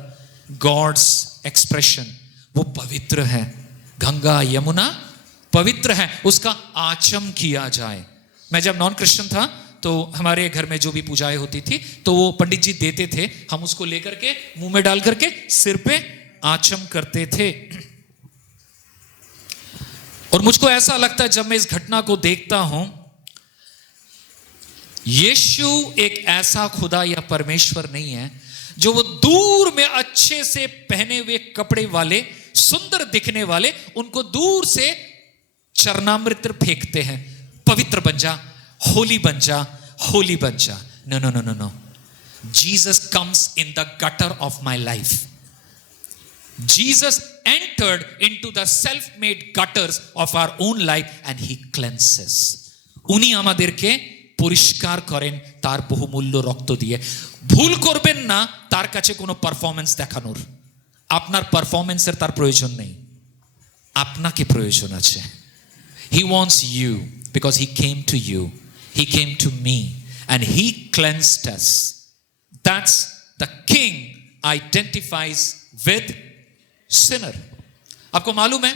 God's expression. वो पवित्र है, गंगा यमुना पवित्र है, उसका आचम किया जाए. मैं जब नॉन क्रिश्चियन था तो हमारे घर में जो भी पूजाएं होती थी तो वो पंडित जी देते थे, हम उसको लेकर के मुंह में डाल करके सिर पे आचम करते थे. और मुझको ऐसा लगता है जब मैं इस घटना को देखता हूं, यीशु एक ऐसा खुदा या परमेश्वर नहीं है जो वो दूर में अच्छे से पहने हुए कपड़े वाले, सुंदर दिखने वाले, उनको दूर से चरणामृत फेंकते हैं, पवित्र बन जा, होली बन जा, होली बन जा. No no no no no. Jesus comes in the gutter of my life. Jesus entered into the self-made gutters of our own life and he cleanses. উনি আমাদেরকে পরিষ্কার করেন তার বহুমূল্য রক্ত দিয়ে. ভুল করবেন না তার কাছে কোনো পারফরম্যান্স দেখানোর. আপনার পারফরম্যান্সের তার প্রয়োজন নেই, আপনাকে প্রয়োজন আছে. He wants you because he came to you, he came to me and he cleansed us. That's the king identifies with Sinner. आपको मालूम है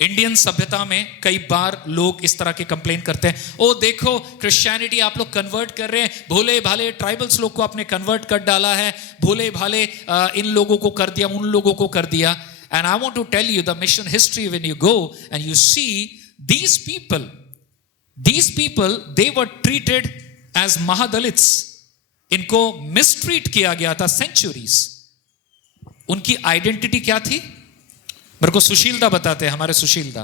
इंडियन सभ्यता में कई बार लोग इस तरह के कंप्लेन करते हैं, ओ देखो क्रिश्चियनिटी आप लोग कन्वर्ट कर रहे हैं, भोले भाले ट्राइबल्स लोग को आपने कन्वर्ट कर डाला है, भोले भाले इन लोगों को कर दिया, उन लोगों को कर दिया. And I want to tell you the mission history. When you go and you see these people they were treated as Mahadalits. इनको मिसट्रीट किया गया था सेंचुरीज. उनकी आइडेंटिटी क्या थी? मेरे को सुशीलदा बताते हैं, हमारे सुशीलदा,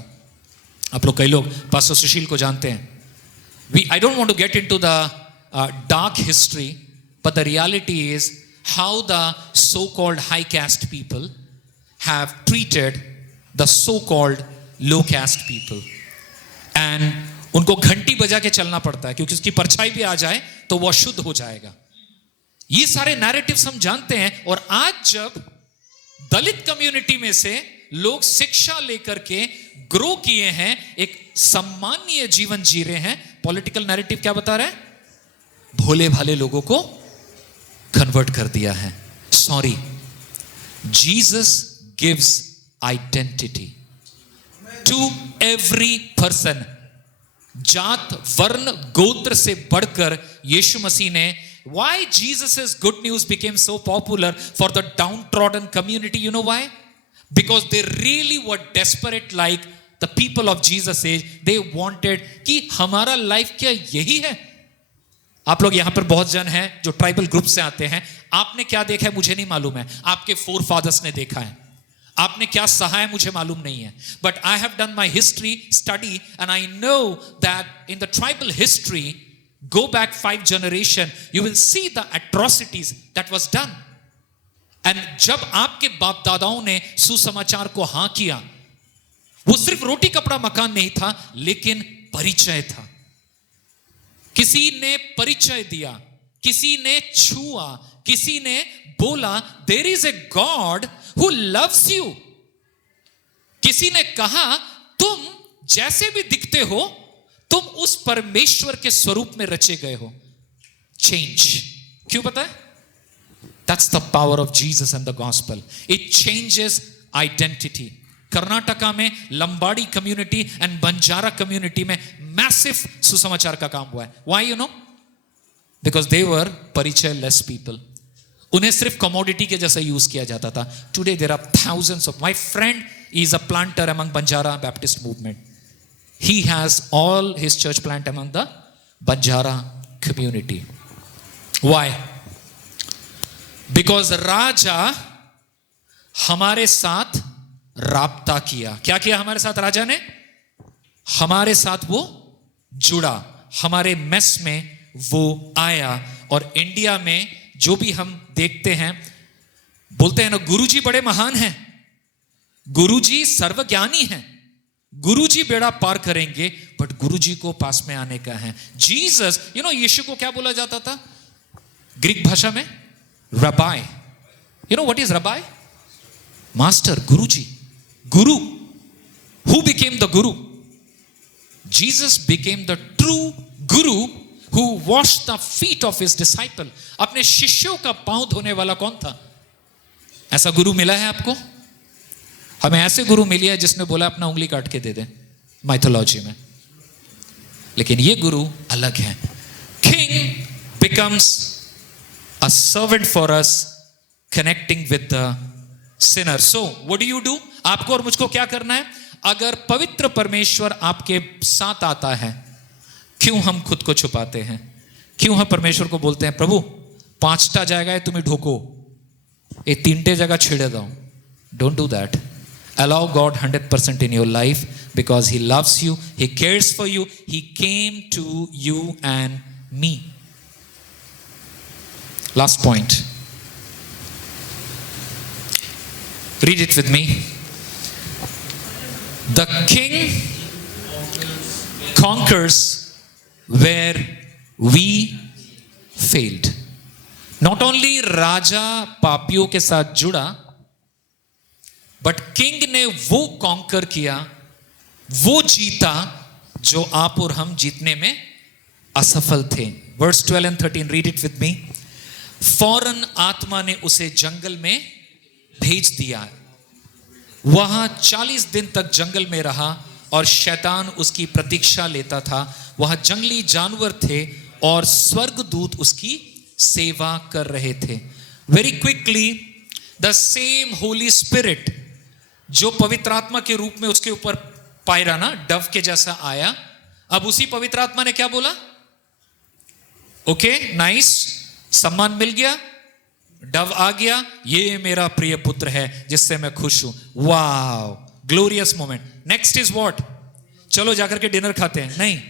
आप लोग कई लोग पास्टर सुशील को जानते हैं. I don't want to get into the dark history, but the reality is how the so called high caste people have treated the so called low caste people. And उनको घंटी बजा के चलना पड़ता है क्योंकि उसकी परछाई भी आ जाए तो वो अशुद्ध हो जाएगा. ये सारे नैरेटिव्स हम जानते हैं. और आज जब दलित कम्युनिटी में से लोग शिक्षा लेकर के ग्रो किए हैं, एक सम्मानीय जीवन जी रहे हैं, पॉलिटिकल नैरेटिव क्या बता रहा है? भोले भाले लोगों को कन्वर्ट कर दिया है. Sorry, Jesus gives identity to every person. जात वर्ण गोत्र से बढ़कर यीशु मसीह ने, why Jesus's good news became so popular for the downtrodden community? You know why? Because they really were desperate, like the people of Jesus age. They wanted कि हमारा लाइफ क्या यही है? आप लोग यहां पर बहुत जन हैं जो ट्राइबल ग्रुप से आते हैं. आपने क्या देखा है मुझे नहीं मालूम है, आपके फोर फादर्स ने देखा है. आपने क्या सहा है मुझे मालूम नहीं है. But I have done my history study and I know that in the tribal history, go back 5 generation, you will see the atrocities that was done. And जब आपके बाप दादाओं ने सुसमाचार को हां किया, वो सिर्फ रोटी कपड़ा मकान नहीं था, लेकिन परिचय था. किसी ने परिचय दिया, किसी ने छुआ, किसी ने बोला there is a God who loves you. किसी ने कहा तुम जैसे भी दिखते हो तुम उस परमेश्वर के स्वरूप में रचे गए हो. चेंज क्यों पता है? That's the power of Jesus and the gospel. It changes identity. Karnataka में लंबाड़ी कम्युनिटी एंड बंजारा कम्युनिटी में मैसिव सुसमाचार का काम हुआ है. Why you know? Because they were परिचय less people. उन्हें सिर्फ कमोडिटी के जैसा यूज किया जाता था. Today there are thousands of. My friend is a planter among Banjara Baptist movement. He has all his church plant among the Banjara community. Why? Because राजा हमारे साथ राब्ता किया. क्या किया हमारे साथ राजा ने? हमारे साथ वो जुड़ा, हमारे मेस में वो आया. और इंडिया में जो भी हम देखते हैं, बोलते हैं ना गुरुजी बड़े महान हैं, गुरुजी सर्वज्ञानी हैं, गुरुजी बेड़ा पार करेंगे, बट गुरुजी को पास में आने का है. जीसस, यू नो, यीशु को क्या बोला जाता था ग्रीक भाषा में? Rabbi. You know what is rabbi? Master, guruji, guru. Who became the guru? Jesus became the true guru who washed the feet of his disciple. अपने शिष्यों का पांव धोने वाला कौन था? ऐसा गुरु मिला है आपको? हमें ऐसे गुरु मिली है जिसने बोला अपना उंगली काट के दे दे, माइथोलॉजी में. लेकिन ये गुरु अलग है. King becomes a servant for us, connecting with the sinner. So what do you do? आपको और मुझको क्या करना है? अगर पवित्र परमेश्वर आपके साथ आता है, क्यों हम खुद को छुपाते हैं? क्यों हम परमेश्वर को बोलते हैं प्रभु 5टा जाएगा तुम्हें ढोको, ये 3टे जगह छेड़े दो? Don't do that. Allow God 100% in your life, because He loves you, He cares for you, He came to you and me. Last point. Read it with me. The king conquers where we failed. Not only राजा पापियों के साथ जुड़ा, बट किंग ने वो कॉन्कर किया, वो जीता जो आप और हम जीतने में असफल थे. Verse 12 and 13, read it with me. फौरन आत्मा ने उसे जंगल में भेज दिया. वहां 40 दिन तक जंगल में रहा और शैतान उसकी प्रतीक्षा लेता था. वहां जंगली जानवर थे और स्वर्गदूत उसकी सेवा कर रहे थे. Very quickly the same Holi spirit जो पवित्र आत्मा के रूप में उसके ऊपर पायरा ना डव के जैसा आया, अब उसी पवित्र आत्मा ने क्या बोला? ओके नाइस, सम्मान मिल गया, डव आ गया, ये मेरा प्रिय पुत्र है जिससे मैं खुश हूं. Wow, glorious moment. Next is what? चलो जाकर के डिनर खाते हैं? नहीं,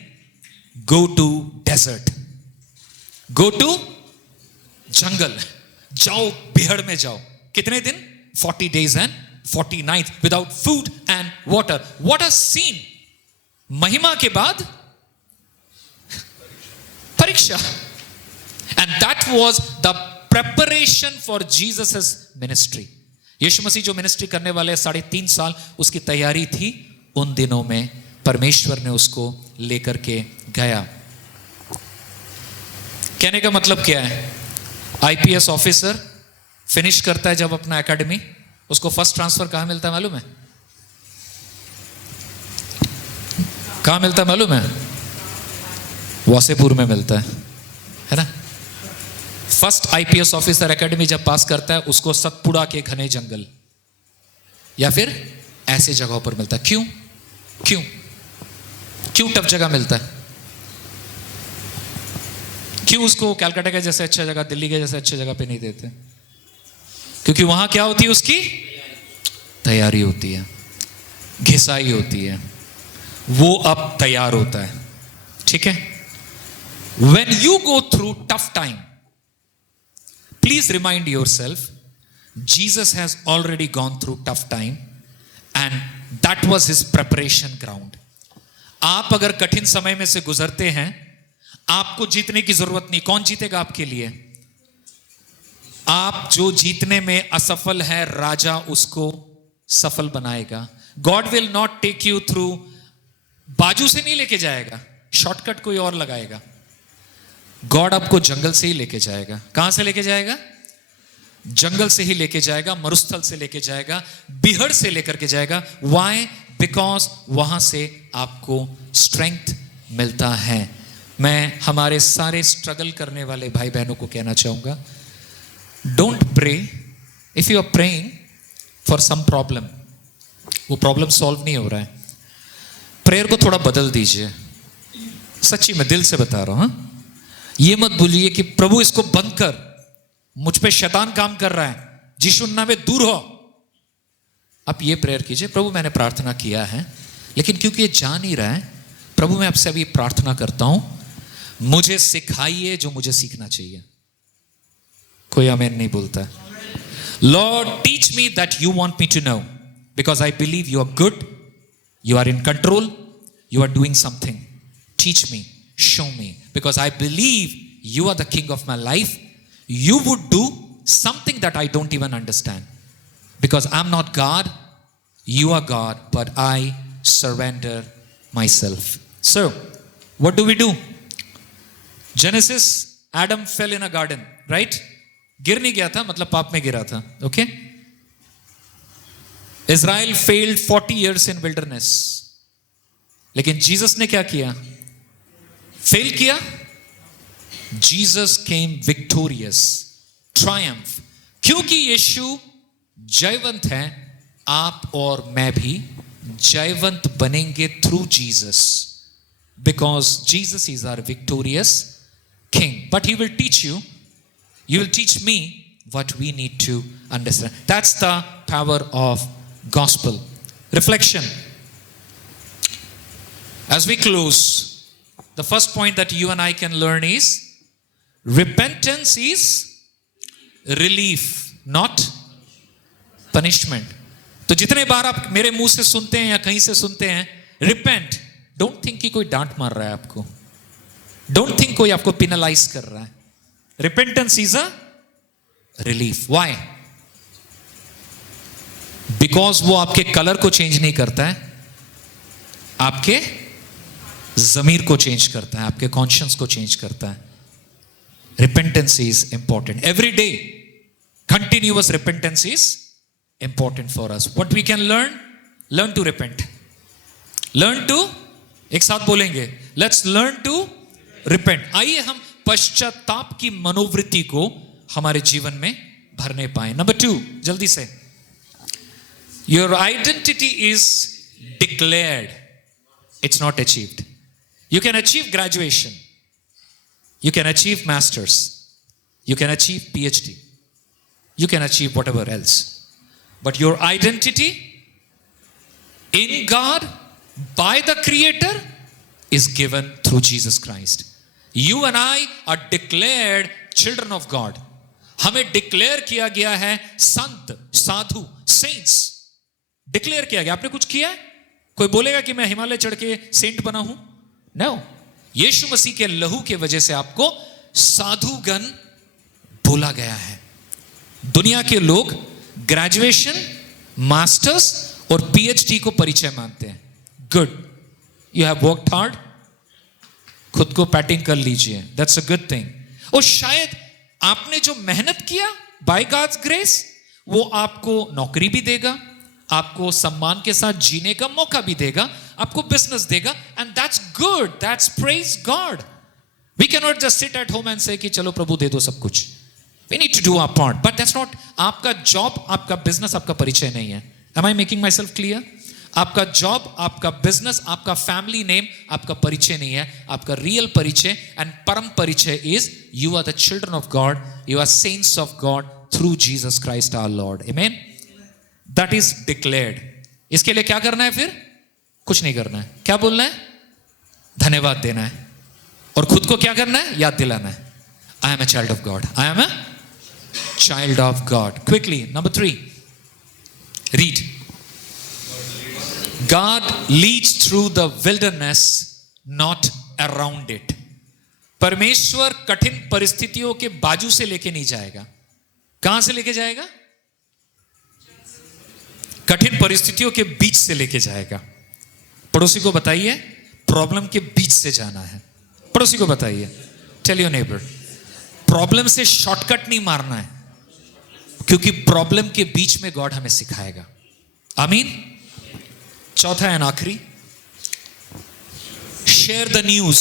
go to desert, go to jungle, जाओ बिहड़ में जाओ. कितने दिन? 40 days and 40 nights without food and water. What a scene! महिमा के बाद परीक्षा. And that was the preparation for Jesus' ministry. यीशु मसीह जो मिनिस्ट्री करने वाले 3.5 साल, उसकी तैयारी थी. उन दिनों में परमेश्वर ने उसको लेकर के गया. कहने का मतलब क्या है? आईपीएस ऑफिसर फिनिश करता है जब अपना एकेडमी, उसको फर्स्ट ट्रांसफर कहां मिलता है मालूम है? कहां मिलता है मालूम है? वासेपुर में मिलता है ना. फर्स्ट आईपीएस ऑफिसर एकेडमी जब पास करता है, उसको सतपुड़ा के घने जंगल या फिर ऐसे जगहों पर मिलता है. क्यों क्यों क्यों टफ जगह मिलता है? क्यों उसको कलकत्ता के जैसे अच्छा जगह, दिल्ली के जैसे अच्छे जगह पे नहीं देते? क्योंकि वहां क्या होती है? उसकी तैयारी होती है, घिसाई होती है, वो अब तैयार होता है. ठीक है? When you go through tough time, please remind yourself, Jesus has already gone through tough time and that was his preparation ground. आप अगर कठिन समय में से गुजरते हैं, आपको जीतने की जरूरत नहीं. कौन जीतेगा आपके लिए? आप जो जीतने में असफल है, राजा उसको सफल बनाएगा. God will not take you through, बाजू से नहीं लेके जाएगा, शॉर्टकट कोई और लगाएगा. गॉड आपको जंगल से ही लेके जाएगा। कहां से लेके जाएगा? जंगल से ही लेके जाएगा, मरुस्थल से लेके जाएगा, बिहड़ से लेकर के जाएगा। वाई? बिकॉज वहां से आपको स्ट्रेंथ मिलता है। मैं हमारे सारे स्ट्रगल करने वाले भाई बहनों को कहना चाहूंगा, don't pray if you are praying for some problem, वो प्रॉब्लम सॉल्व नहीं हो रहा है, प्रेयर को थोड़ा बदल दीजिए। सच्ची मैं दिल से बता रहा हूं। ये मत बोलिए कि प्रभु इसको बंद कर, मुझ पे शैतान काम कर रहा है, यीशु नाम में दूर हो। आप ये प्रेयर कीजिए, प्रभु मैंने प्रार्थना किया है, लेकिन क्योंकि ये जा नहीं रहा है, प्रभु मैं आपसे अभी प्रार्थना करता हूं, मुझे सिखाइए जो मुझे सीखना चाहिए। कोई आमीन नहीं बोलता। Lord teach me that you want me to know, because I believe you are good, you are in control, you are doing something. Teach me, show me, because I believe you are the king of my life. You would do something that I don't even understand, because I'm not God, you are God, but I surrender myself. So what do we do? Genesis, Adam fell in a garden, right? गिर नहीं गया था, मतलब पाप में गिरा था। Okay? Israel failed 40 years in wilderness, लेकिन जीसस ने क्या किया? फेल किया? Jesus came victorious, triumph. क्योंकि यीशु जयवंत है, आप और मैं भी जयवंत बनेंगे through Jesus, because Jesus is our victorious King. But He will teach you, you will teach me what we need to understand. That's the power of gospel. Reflection. As we close, the first point that you and I can learn is repentance is relief, not punishment. तो जितने बार आप मेरे मुंह से सुनते हैं या कहीं से सुनते हैं रिपेंट, डोंट थिंक कि कोई डांट मार रहा है आपको, डोंट थिंक कोई आपको पिनलाइज कर रहा है। Repentance is a relief. Why? Because वो आपके कलर को चेंज नहीं करता है, आपके जमीर को चेंज करता है, आपके कॉन्शियंस को चेंज करता है। Repentance is important. Every day, continuous repentance is important for us. What we can learn? Learn to repent. Learn to, एक साथ बोलेंगे, let's learn to repent. आइए हम पश्चाताप की मनोवृत्ति को हमारे जीवन में भरने पाए। Number 2, जल्दी से, your identity is declared. It's not achieved. You can achieve graduation. You can achieve masters. You can achieve PhD. You can achieve whatever else. But your identity in God by the Creator is given through Jesus Christ. You and I are declared children of God. हमें डिक्लेयर किया गया है संत, साधु, सेंट्स। डिक्लेयर किया गया। आपने कुछ किया है? कोई बोलेगा कि मैं हिमालय चढ़ के सेंट बना हूं? No. यीशु मसीह के लहू के वजह से आपको साधुगण बोला गया है। दुनिया के लोग ग्रेजुएशन, मास्टर्स और पीएचडी को परिचय मानते हैं। Good, you have worked hard, खुद को पैटिंग कर लीजिए, दैट्स अ गुड थिंग। और शायद आपने जो मेहनत किया बाय गॉड्स ग्रेस, वो आपको नौकरी भी देगा, आपको सम्मान के साथ जीने का मौका भी देगा, आपको बिजनेस देगा, and that's good, that's praise God. We can not just sit at home and say कि चलो प्रभु दे दो सब कुछ। We need to do our part, but that's not, आपका जॉब, आपका बिजनेस आपका परिचय नहीं है। Am I making myself clear? आपका जॉब, आपका बिजनेस, आपका फैमिली नेम आपका परिचय नहीं है। आपका रियल परिचय एंड परम परिचय is you are the children of God, you are saints of God through Jesus Christ our Lord. Amen. That is declared. इसके लिए क्या करना है? फिर कुछ नहीं करना है। क्या बोलना है? धन्यवाद देना है। और खुद को क्या करना है? याद दिलाना है, I am a child of God, I am a child of God. Quickly, number 3, read. God leads through the wilderness, not around it. परमेश्वर कठिन परिस्थितियों के बाजू से लेके नहीं जाएगा। कहां से लेके जाएगा? कठिन परिस्थितियों के बीच से लेके जाएगा। पड़ोसी को बताइए, प्रॉब्लम के बीच से जाना है। पड़ोसी को बताइए, टेल योर नेबर, प्रॉब्लम से शॉर्टकट नहीं मारना है, क्योंकि प्रॉब्लम के बीच में गॉड हमें सिखाएगा. आमीन. चौथा एंड आखिरी, share the news,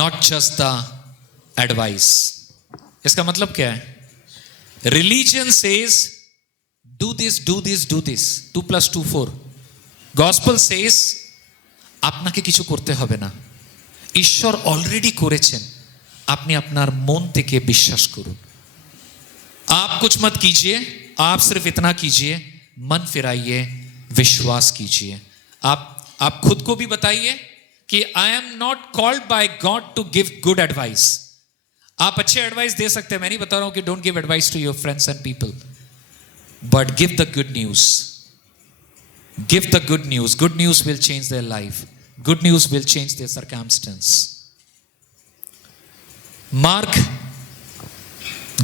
not just the advice. इसका मतलब क्या है? Religion says do this do this do this, 2 + 2 4. Gospel says আপনাকে কিছু করতে হবে না, ঈশ্বর অলরেডি করেছেন, আপনি আপনার মন থেকে বিশ্বাস করুন. आप कुछ मत कीजिए, आप सिर्फ इतना कीजिए, मन फिराइए, विश्वास कीजिए. आप खुद को भी बताइए कि I am not called by God to give good advice. आप अच्छे एडवाइस दे सकते हैं, मैं नहीं बता रहा हूं कि don't give advice to your friends and people, but give the good news. Give the good news. Good news will change their life. Good news will change their circumstance. Mark,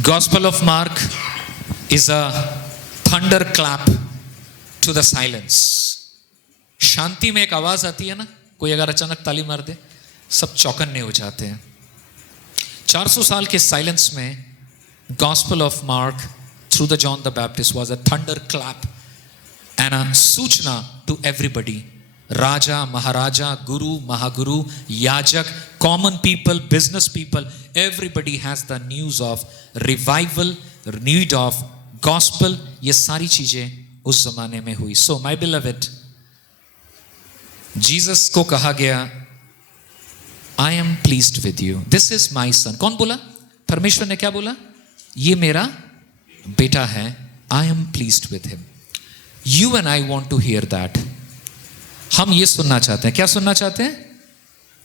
Gospel of Mark is a thunderclap to the silence. शांति में एक आवाज आती है ना, कोई अगर अचानक ताली मार दे, सब चौकन्ने हो जाते हैं. 400 साल के साइलेंस में Gospel of Mark through the John the Baptist was a thunderclap and a सूचना to everybody. राजा, महाराजा, गुरु, महागुरु, याजक, common people, business people, everybody has the news of revival, need of gospel. ये सारी चीजें उस जमाने में हुई. So my beloved, Jesus को कहा गया, I am pleased with you. This is my son. कौन बोला? परमेश्वर ने क्या बोला? ये मेरा बेटा है. I am pleased with him. You and I want to hear that. हम ये सुनना चाहते हैं. क्या सुनना चाहते हैं?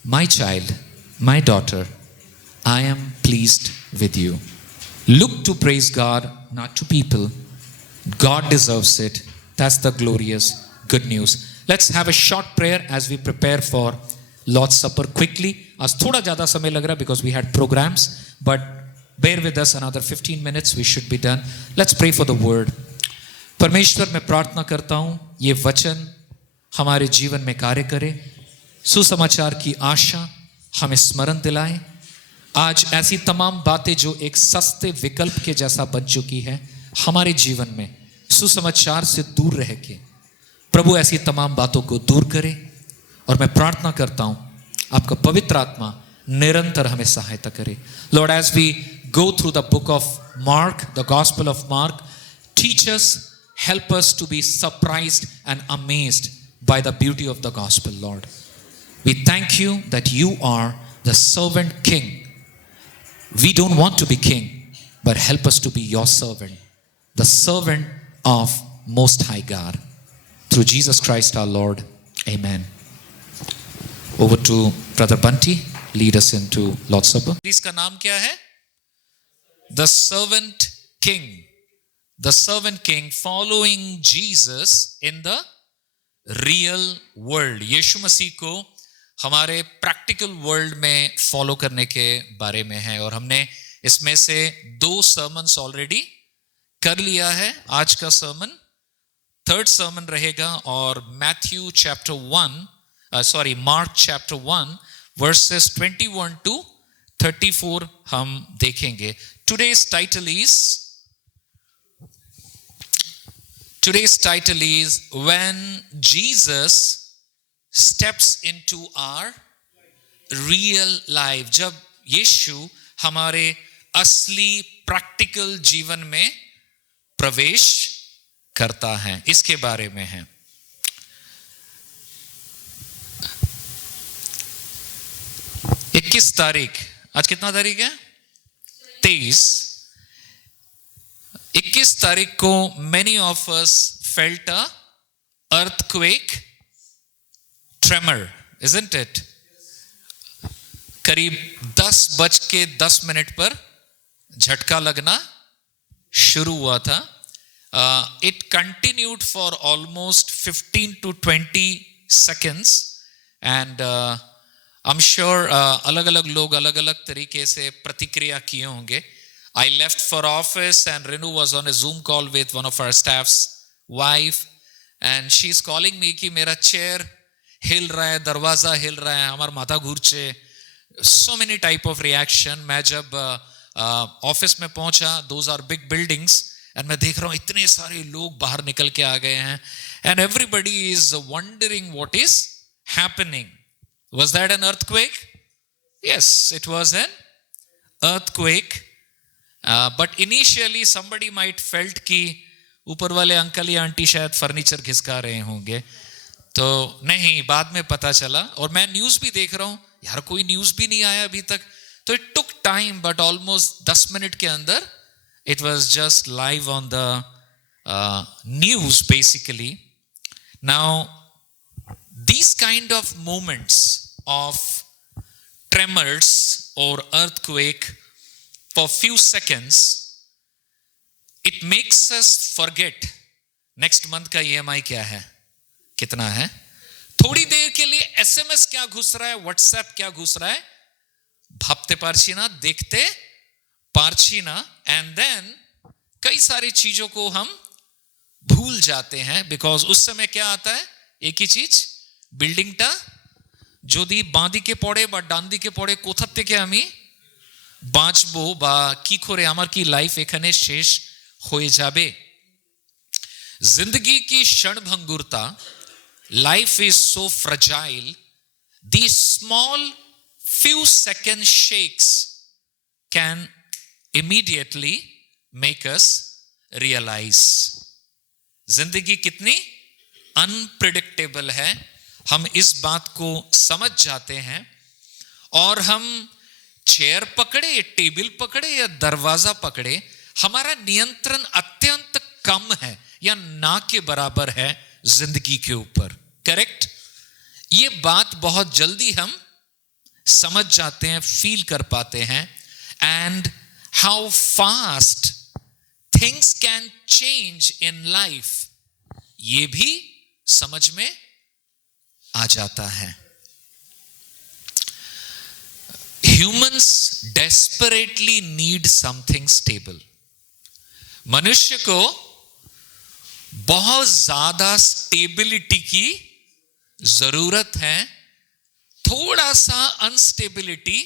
My child, my daughter, I am pleased with you. Look to praise God, not to people. God deserves it. That's the glorious good news. Let's have a short prayer as we prepare for Lord's Supper quickly. आज थोड़ा ज़्यादा समय लग रहा because we had programs, but bear with us another 15 minutes. We should be done. Let's pray for the word. परमेश्वर, मैं प्रार्थना करता हूं ये वचन हमारे जीवन में कार्य करे, सुसमाचार की आशा हमें स्मरण दिलाए. आज ऐसी तमाम बातें जो एक सस्ते विकल्प के जैसा बन चुकी है हमारे जीवन में, सुसमाचार से दूर रह के प्रभु ऐसी तमाम बातों को दूर करे. और मैं प्रार्थना करता हूं आपका पवित्र आत्मा निरंतर हमें सहायता करे. Lord, as we go through the book of Mark, the gospel of Mark, teach us, help us to be surprised and amazed by the beauty of the gospel, Lord. We thank you that you are the servant king. We don't want to be king, but help us to be your servant, the servant of Most High God. Through Jesus Christ our Lord. Amen. Over to Brother Bunty. Lead us into Lord's Supper. इसका नाम क्या है? The servant king. The servant king following Jesus in the real world. यीशु मसीह को हमारे प्रैक्टिकल वर्ल्ड में फॉलो करने के बारे में है. और हमने इसमें से 2 सर्मन्स ऑलरेडी कर लिया है. आज का सर्मन 3rd सर्मन रहेगा और Matthew chapter 1 mark chapter 1 versus 21 to 34 हम देखेंगे. Today's title is When Jesus Steps into Our Real Life. जब यीशु हमारे असली प्रैक्टिकल जीवन में प्रवेश करता है, इसके बारे में है. 21 तारीख, आज कितना तारीख है? 23. 21 तारीख को many of us felt a earthquake tremor, isn't it? करीब 10:10 पर झटका लगना शुरू हुआ था. It continued for almost 15 to 20 seconds and I'm sure अलग अलग लोग अलग अलग तरीके से प्रतिक्रिया किए होंगे. I left for office and Renu was on a Zoom call with one of our staff's wife and she's calling me कि मेरा चेयर हिल रहा है, दरवाजा हिल रहा है, हमारा माथा घूरचे, so many type of reaction. मैं जब ऑफिस में पहुंचा, those are big buildings, and मैं देख रहा हूं इतने सारे लोग बाहर निकल के आ गए हैं, and everybody is wondering what is happening. Was that an earthquake? Yes, it was an earthquake. But initially somebody might felt कि ऊपर वाले अंकल या आंटी शायद फर्नीचर घिसका रहे होंगे, तो नहीं, बाद में पता चला। और मैं न्यूज भी देख रहा हूं, यार कोई न्यूज भी नहीं आया अभी तक, तो it took time, but almost 10 minute के अंदर it was just live on the news basically. Now these kind of moments of tremors or earthquake for few seconds, it makes us forget next month का EMI क्या है, कितना है। थोड़ी देर के लिए SMS क्या घुस रहा है, WhatsApp क्या घुस रहा है, भापते पारछी ना, देखते पारछी ना, एंड देन कई सारी चीजों को हम भूल जाते हैं, बिकॉज उस समय क्या आता है, एक ही चीज, बिल्डिंगटा যদি বাঁদিকে পড়ে বা ডান দিকে পড়ে, কোথা থেকে আমি বাঁচবো বা কি করে আমার কি লাইফ এখানে শেষ হয়ে যাবে। जिंदगी की क्षणभंगुरता, life is so fragile, the small few second shakes can immediately make us realize जिंदगी कितनी अनप्रिडिक्टेबल है। हम इस बात को समझ जाते हैं और हम चेयर पकड़े, टेबल पकड़े या दरवाजा पकड़े, हमारा नियंत्रण अत्यंत कम है या ना के बराबर है जिंदगी के ऊपर। करेक्ट? ये बात बहुत जल्दी हम समझ जाते हैं, फील कर पाते हैं, and how fast things can change in life, ये भी समझ में आ जाता है। Humans desperately need something stable. मनुष्य को बहुत ज्यादा स्टेबिलिटी की जरूरत है। थोड़ा सा अनस्टेबिलिटी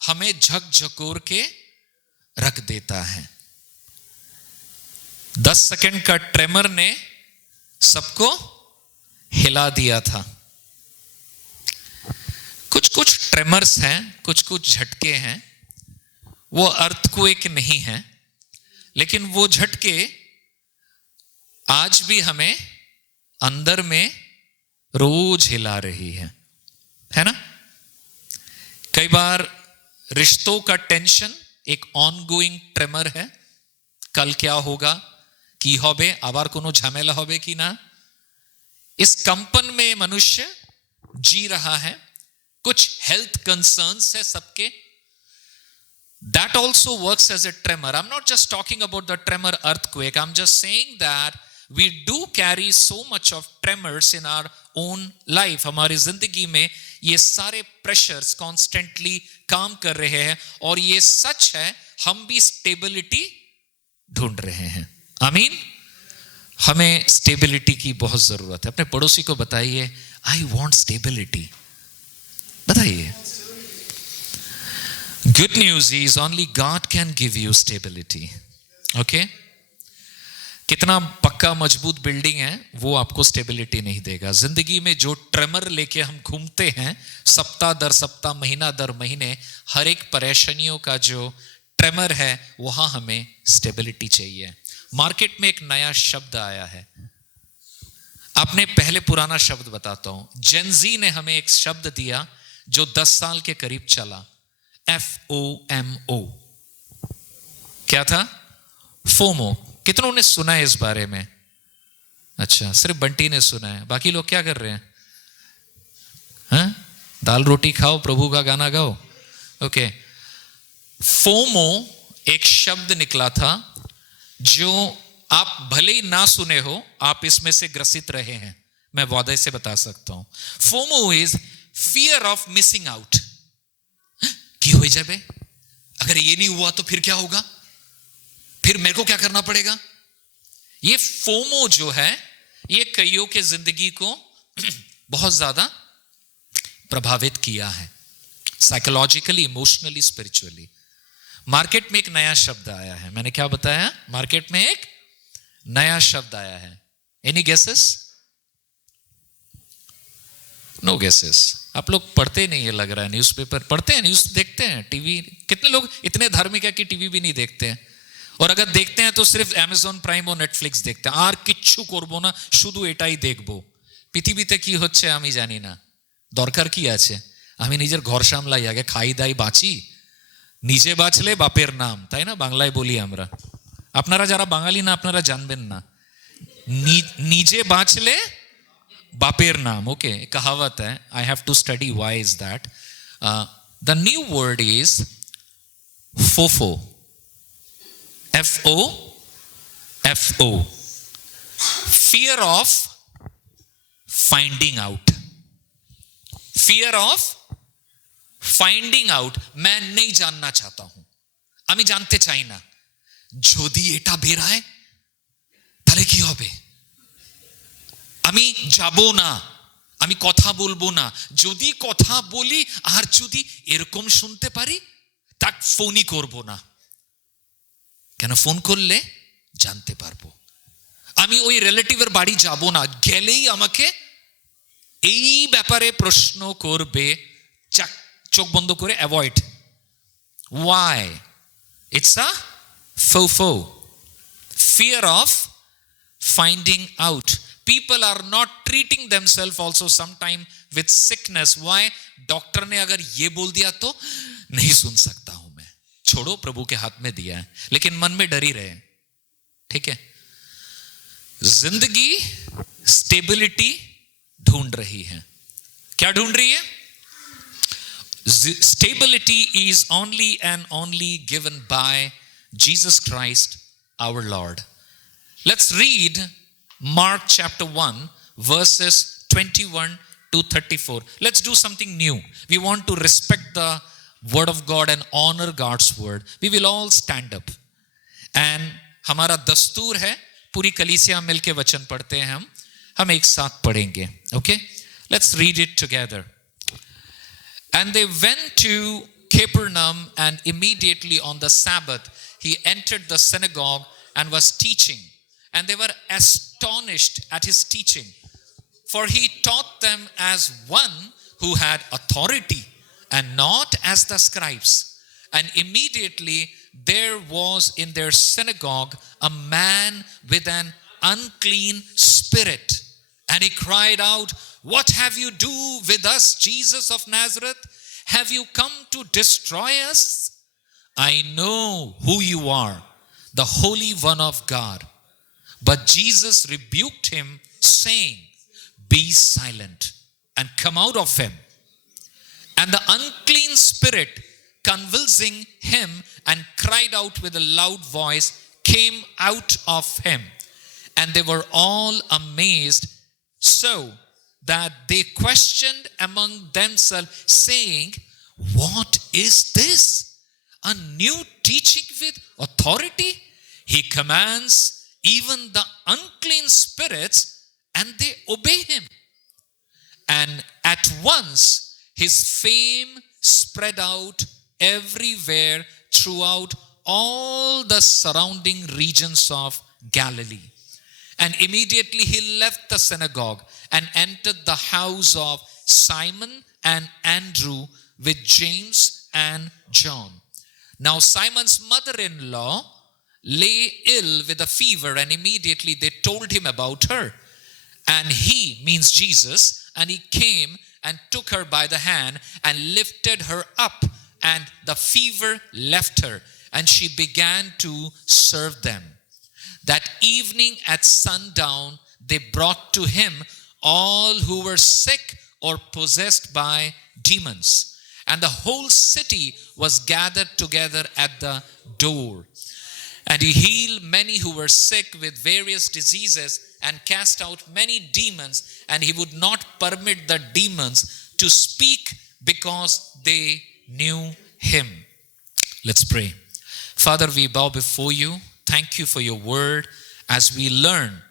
हमें झकझकोर के रख देता है। 10 सेकंड का ट्रेमर ने सबको हिला दिया था। कुछ कुछ ट्रेमर्स हैं, कुछ कुछ झटके हैं, वो अर्थक्वेक नहीं है, लेकिन वो झटके आज भी हमें अंदर में रोज हिला रही है ना। कई बार रिश्तों का टेंशन एक ऑनगोइंग ट्रेमर है। कल क्या होगा, की होबे, आबार कोनो झमेला होबे कि ना, इस कंपन में मनुष्य जी रहा है। कुछ हेल्थ कंसर्न्स है सबके, that also works as a tremor. I'm not just talking about the tremor earthquake, I'm just saying that we do carry so much of tremors in our own life. हमारी जिंदगी में ये सारे प्रेशर्स कॉन्स्टेंटली काम कर रहे हैं, और ये सच है, हम भी स्टेबिलिटी ढूंढ रहे हैं। आमीन। हमें स्टेबिलिटी की बहुत जरूरत है। अपने पड़ोसी को बताइए, आई वॉन्ट स्टेबिलिटी। बताइए। Good news is only God can give you stability. Okay, कितना पक्का मजबूत बिल्डिंग है वो आपको स्टेबिलिटी नहीं देगा। जिंदगी में जो ट्रेमर लेके हम घूमते हैं सप्ताह दर सप्ताह, महीना दर महीने, हर एक परेशानियों का जो ट्रेमर है वहां हमें स्टेबिलिटी चाहिए। मार्केट में एक नया शब्द आया है, आपने पहले पुराना शब्द बताता हूं। जेनजी ने हमें एक शब्द दिया जो 10 साल के करीब चला, FOMO। क्या था? फोमो। कितनों ने सुना है इस बारे में? अच्छा, सिर्फ बंटी ने सुना है, बाकी लोग क्या कर रहे हैं? हाँ? दाल रोटी खाओ, प्रभु का गाना गाओ। ओके, फोमो एक शब्द निकला था जो आप भले ही ना सुने हो, आप इसमें से ग्रसित रहे हैं, मैं वादे से बता सकता हूं। FOMO is fear of missing out. की हो जाए, अगर ये नहीं हुआ तो फिर क्या होगा, फिर मेरे को क्या करना पड़ेगा। ये फोमो जो है ये कईयों के जिंदगी को बहुत ज्यादा प्रभावित किया है। Psychologically, emotionally, spiritually. मार्केट में एक नया शब्द आया है, मैंने क्या बताया? मार्केट में एक नया शब्द आया है। Any guesses? No guesses. आप लोग पढ़ते नहीं है लग रहा है, न्यूज़पेपर पढ़ते हैं, न्यूज़ देखते हैं, टीवी। कितने लोग इतने धार्मिक है कि टीवी भी नहीं देखते हैं, और अगर देखते हैं तो सिर्फ अमेजन प्राइम और नेटफ्लिक्स देखते हैं। আর কিচ্ছু করব না, শুধু এটাই দেখব। পৃথিবীতে কি হচ্ছে আমি জানি না, দরকার কি আছে? আমি নিজের ঘর সামলাই, আগে খাই দাই বাঁচি। নিজে বাঁচলে বাপের নাম, তাই না? বাংলায় বলি আমরা। আপনারা যারা বাঙালি না, আপনারা জানবেন না, নিজে বাঁচলে বাপের নাম। ওকে, कहावत है, I have to study why is that. The new word is FOFO, FO, fear of finding out, fear of finding out। मैं नहीं जानना चाहता हूं, আমি জানতে চাই না, যদি এটা বের হয় তাহলে কি হবে? আমি যাব না, আমি কথা বলবো না, যদি কথা বলি আর যদি এরকম শুনতে পারি, তাক ফোনই করব না। কেন? ফোন করলে জানতে পারবো। আমি ওই রিলেটিভের বাড়ি যাব না, গেলেই আমাকে এই ব্যাপারে প্রশ্ন করবে, চোখ বন্ধ করে avoid. Why? It's a FOFO, fear of finding out। People are not treating themselves also sometime with sickness। Why? Doctor ने अगर ये बोल दिया तो नहीं सुन सकता हूं मैं, छोड़ो, प्रभु के हाथ में दिया है, लेकिन मन में डर ही रहे। ठीक है? जिंदगी स्टेबिलिटी ढूंढ रही है। क्या ढूंढ रही है? Stability is only and only given by Jesus Christ our Lord। Let's read Mark chapter 1 verses 21 to 34। Let's do something new। We want to respect the word of God and honor God's word। We will all stand up and हमारा दस्तूर है, पूरी कलीसिया मिलके वचन पढ़ते हैं। हम एक साथ पढ़ेंगे। Okay, let's read it together। And they went to Capernaum, and immediately on the Sabbath he entered the synagogue and was teaching, and they were astonished at his teaching, for he taught them as one who had authority and not as the scribes। And immediately there was in their synagogue a man with an unclean spirit, and he cried out, "What have you to do with us, Jesus of Nazareth? Have you come to destroy us? I know who you are, the Holy One of God." But Jesus rebuked him, saying, "Be silent and come out of him." And the unclean spirit, convulsing him and cried out with a loud voice, came out of him. And they were all amazed, so that they questioned among themselves, saying, "What is this? A new teaching with authority? He commands even the unclean spirits, and they obey him." And at once his fame spread out everywhere throughout all the surrounding regions of Galilee. And immediately he left the synagogue and entered the house of Simon and Andrew with James and John. Now Simon's mother-in-law lay ill with a fever, and immediately they told him about her. And he, means Jesus, and he came and took her by the hand and lifted her up, and the fever left her, and she began to serve them. That evening at sundown they brought to him all who were sick or possessed by demons, and the whole city was gathered together at the door. And he healed many who were sick with various diseases, and cast out many demons, and he would not permit the demons to speak, because they knew him. Let's pray. Father, we bow before you. Thank you for your word. As we learn,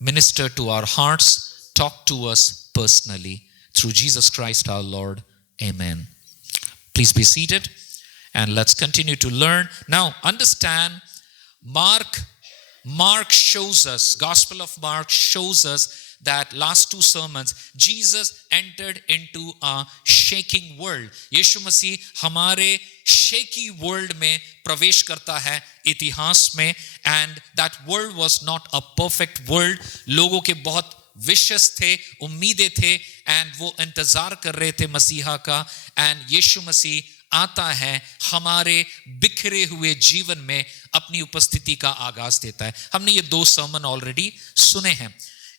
minister to our hearts, talk to us personally. Through Jesus Christ our Lord. Amen. Please be seated and let's continue to learn. Now, understand, Mark shows us, Gospel of Mark shows us that last two sermons, Jesus entered into a shaking world. यीशु मसीह हमारे shaky world में प्रवेश करता है इतिहास में, and that world was not a perfect world. लोगों के बहुत विशेष थे, उम्मीदें थे, and वो इंतजार कर रहे थे मसीहा का, and यीशु मसीह आता है हमारे बिखरे हुए जीवन में अपनी उपस्थिति का आगाज देता है. हमने ये 2 सर्मन ऑलरेडी सुने हैं.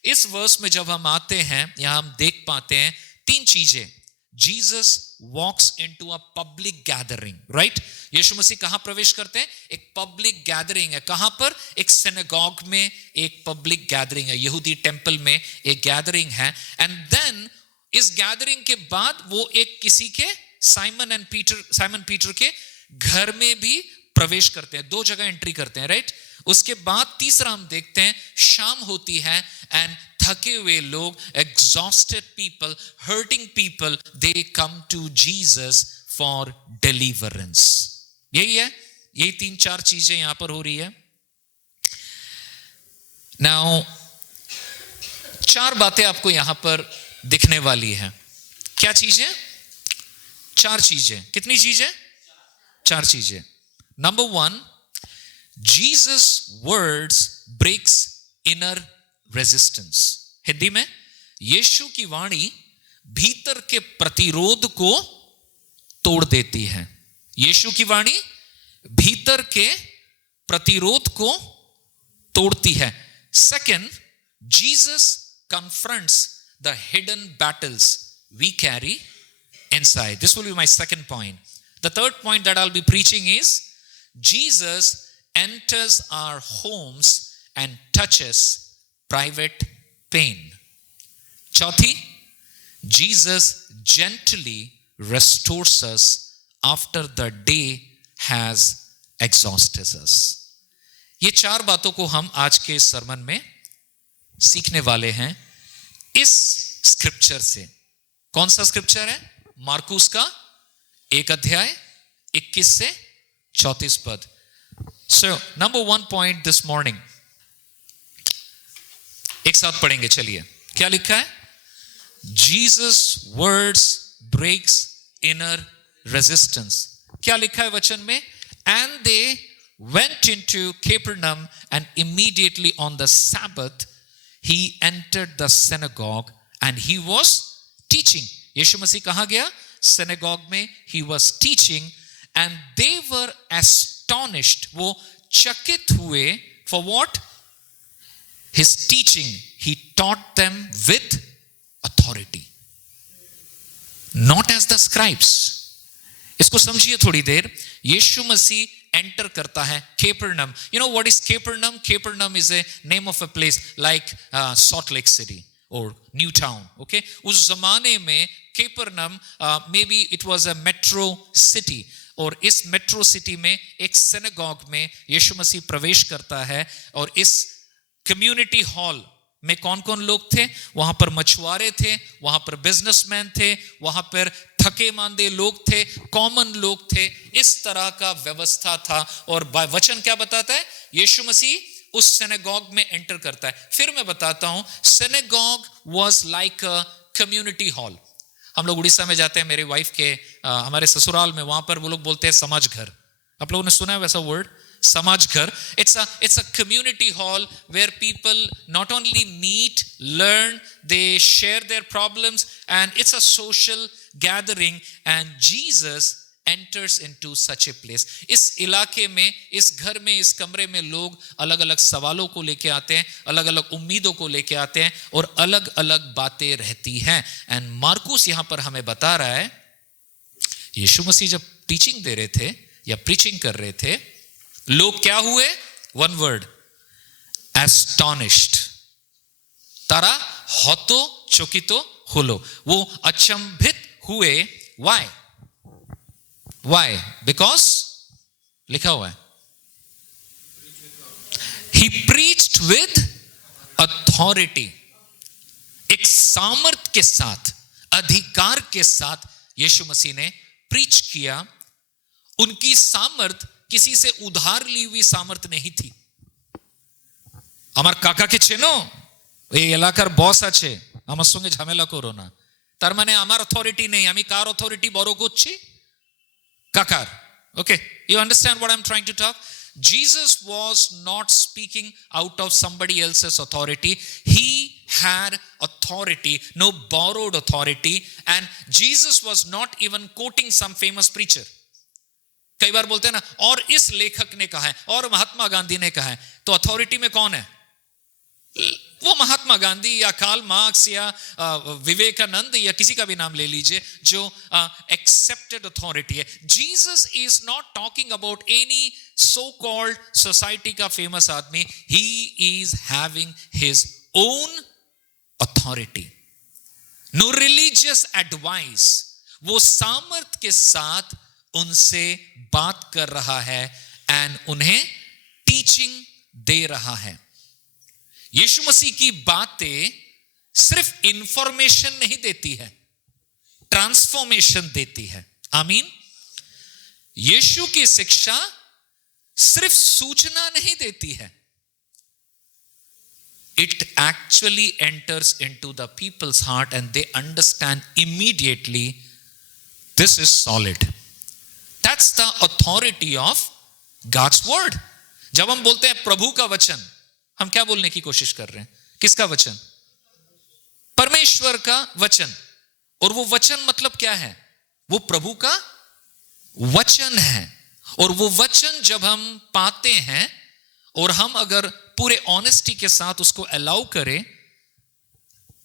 इस वर्स में जब हम आते हैं, यहां हम देख पाते हैं 3 चीजें. Jesus walks into a public gathering, right? यीशु मसीह कहां प्रवेश करते हैं? एक पब्लिक गैदरिंग है. कहां पर? एक सिनेगॉग में एक पब्लिक गैदरिंग है, यहूदी टेंपल में एक गैदरिंग है. एंड देन इस गैदरिंग के बाद वो एक किसी के साइमन पीटर के घर में भी प्रवेश करते हैं. 2 जगह एंट्री करते हैं, राइट? उसके बाद तीसरा हम देखते हैं, शाम होती है एंड थके हुए लोग, exhausted people, hurting people, they come to Jesus for deliverance. यही है, यही 3-4 चीजें यहां पर हो रही है. नाउ 4 बातें आपको यहां पर दिखने वाली है. क्या चीजें? 4 चीजें. कितनी चीजें? 4 चीजें. Number 1, Jesus words breaks inner resistance. Hindi में, यीशु की वाणी भीतर के प्रतिरोध को तोड़ देती है. यीशु की वाणी भीतर के प्रतिरोध को तोड़ती है. Second, Jesus confronts the hidden battles we carry inside. This will be my second point. The third point that I'll be preaching is Jesus enters our homes and touches private pain. चौथी, Jesus gently restores us after the day has exhausted us. ये 4 बातों को हम आज के सरमन में सीखने वाले हैं इस स्क्रिप्चर से. कौन सा स्क्रिप्चर है? मार्कुस का 1 अध्याय 21 से 34 पद. So, number 1 point this morning. एक साथ पढ़ेंगे, चलिए. क्या लिखा है? Jesus words breaks inner resistance. क्या लिखा है वचन में? And they went into Capernaum, and immediately on the Sabbath he entered the synagogue and he was teaching. यीशु मसीह कहाँ गया? synagogue में. He was teaching and they were astonished. वो चकित हुए. For what? His teaching. He taught them with authority, not as the scribes. इसको समझिए थोड़ी देर. यीशु मसीह एंटर करता है Capernaum. You know what is Capernaum? Capernaum is a name of a place like Salt Lake City or Newtown. Okay, उस जमाने में Capernaum maybe it was a metro city. और इस मेट्रो सिटी में एक सिनेगॉग में यीशु मसीह प्रवेश करता है. और इस कम्युनिटी हॉल में कौन कौन लोग थे? वहां पर मछुआरे थे, वहां पर बिजनेसमैन थे, वहां पर थके मांदे लोग थे, कॉमन लोग थे. इस तरह का व्यवस्था था. और वचन क्या बताता है? यीशु मसीह उस सिनेगॉग में एंटर करता है. फिर मैं बताता हूं, synagogue was like a community hall. हम लोग उड़ीसा में जाते हैं, मेरे वाइफ के हमारे ससुराल में, वहां पर वो लोग बोलते हैं समाज घर. आप लोगों ने सुना है वैसा वर्ड? समाज घर. It's a community hall where people not only meet, learn, they share their problems, and it's a social gathering. And Jesus enters into such a place. इस इलाके में, इस घर में, इस कमरे में लोग अलग अलग सवालों को लेके आते हैं, अलग अलग उम्मीदों को लेके आते हैं, और अलग अलग बातें रहती हैं. एंड मार्कुस यहां पर हमें बता रहा है, यीशु मसीह जब टीचिंग दे रहे थे या प्रीचिंग कर रहे थे, लोग क्या हुए? 1 word, astonished. तारा हतो चकितो होलो. वो अचंभित हुए. Why? Because लिखा हुआ है, he preached with authority. एक सामर्थ के साथ, अधिकार के साथ यीशु मसीह ने प्रीच किया, उनकी सामर्थ किसी से उधार ली हुई सामर्थ नहीं थी। আমার কাকাকে চেনো, এই এলাকার বস আছে, আমার সঙ্গে ঝামেলা করো না। তার মানে আমার অথরিটি নেই, আমি কার অথরিটি বড় করছি? কাকার। Okay, you understand what I'm trying to talk? Jesus was not speaking out of somebody else's authority. He had authority, no borrowed authority, and Jesus was not even quoting some famous preacher. कई बार बोलते हैं ना, और इस लेखक ने कहा है, और महात्मा गांधी ने कहा है, तो अथॉरिटी में कौन है? वो महात्मा गांधी या कार्ल मार्क्स या विवेकानंद या किसी का भी नाम ले लीजिए, जो एक्सेप्टेड अथॉरिटी है। Jesus is not talking about any so called society का फेमस आदमी। He is having his own authority, no religious advice. वो सामर्थ के साथ उनसे बात कर रहा है एंड उन्हें टीचिंग दे रहा है। यीशु मसीह की बातें सिर्फ इंफॉर्मेशन नहीं देती है, ट्रांसफॉर्मेशन देती है। आमीन। यीशु की शिक्षा सिर्फ सूचना नहीं देती है, it actually enters into the people's heart and they understand immediately this is solid. That's the authority of God's word. जब हम बोलते हैं प्रभु का वचन, हम क्या बोलने की कोशिश कर रहे हैं? किसका वचन? परमेश्वर का वचन। और वो वचन मतलब क्या है? वो प्रभु का वचन है। और वो वचन जब हम पाते हैं और हम अगर पूरे ऑनेस्टी के साथ उसको अलाउ करें,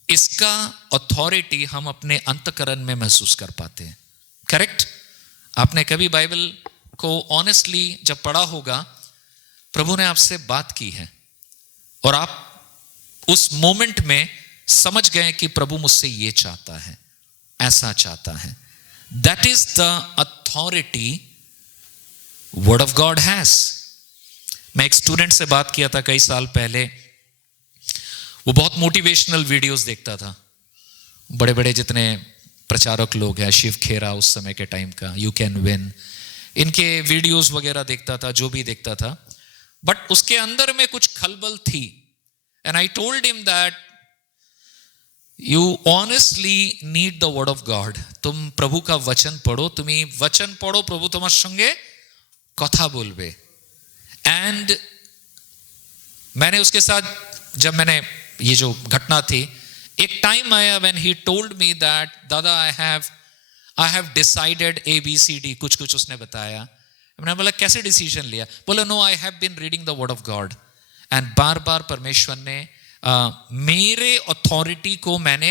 इसका अथॉरिटी हम अपने अंतःकरण में महसूस कर पाते हैं। करेक्ट? आपने कभी बाइबल को ऑनेस्टली जब पढ़ा होगा, प्रभु ने आपसे बात की है और आप उस मोमेंट में समझ गए कि प्रभु मुझसे ये चाहता है, ऐसा चाहता है। That is the authority word of God has. मैं एक स्टूडेंट से बात किया था कई साल पहले। वो बहुत मोटिवेशनल वीडियोस देखता था, बड़े बड़े जितने प्रचारक लोग हैं, शिव खेरा उस समय के टाइम का, यू कैन विन, इनके वीडियोस वगैरह देखता था, जो भी देखता था। बट उसके अंदर में कुछ खलबल थी। And I told him that you honestly need the word of God. तुम प्रभु का वचन पढ़ो, तुम्ही वचन पढ़ो, प्रभु तुम्हारे संगे कथा बोलबे। एंड मैंने उसके साथ, जब मैंने ये जो घटना थी, एक टाइम आया when he told me that दादा आई हैव डिसाइडेड ABCD, कुछ कुछ उसने बताया। मैंने बोला कैसे डिसीजन लिया? बोला no, I have been reading the word of God and बार बार परमेश्वर ने मेरे अथॉरिटी को मैंने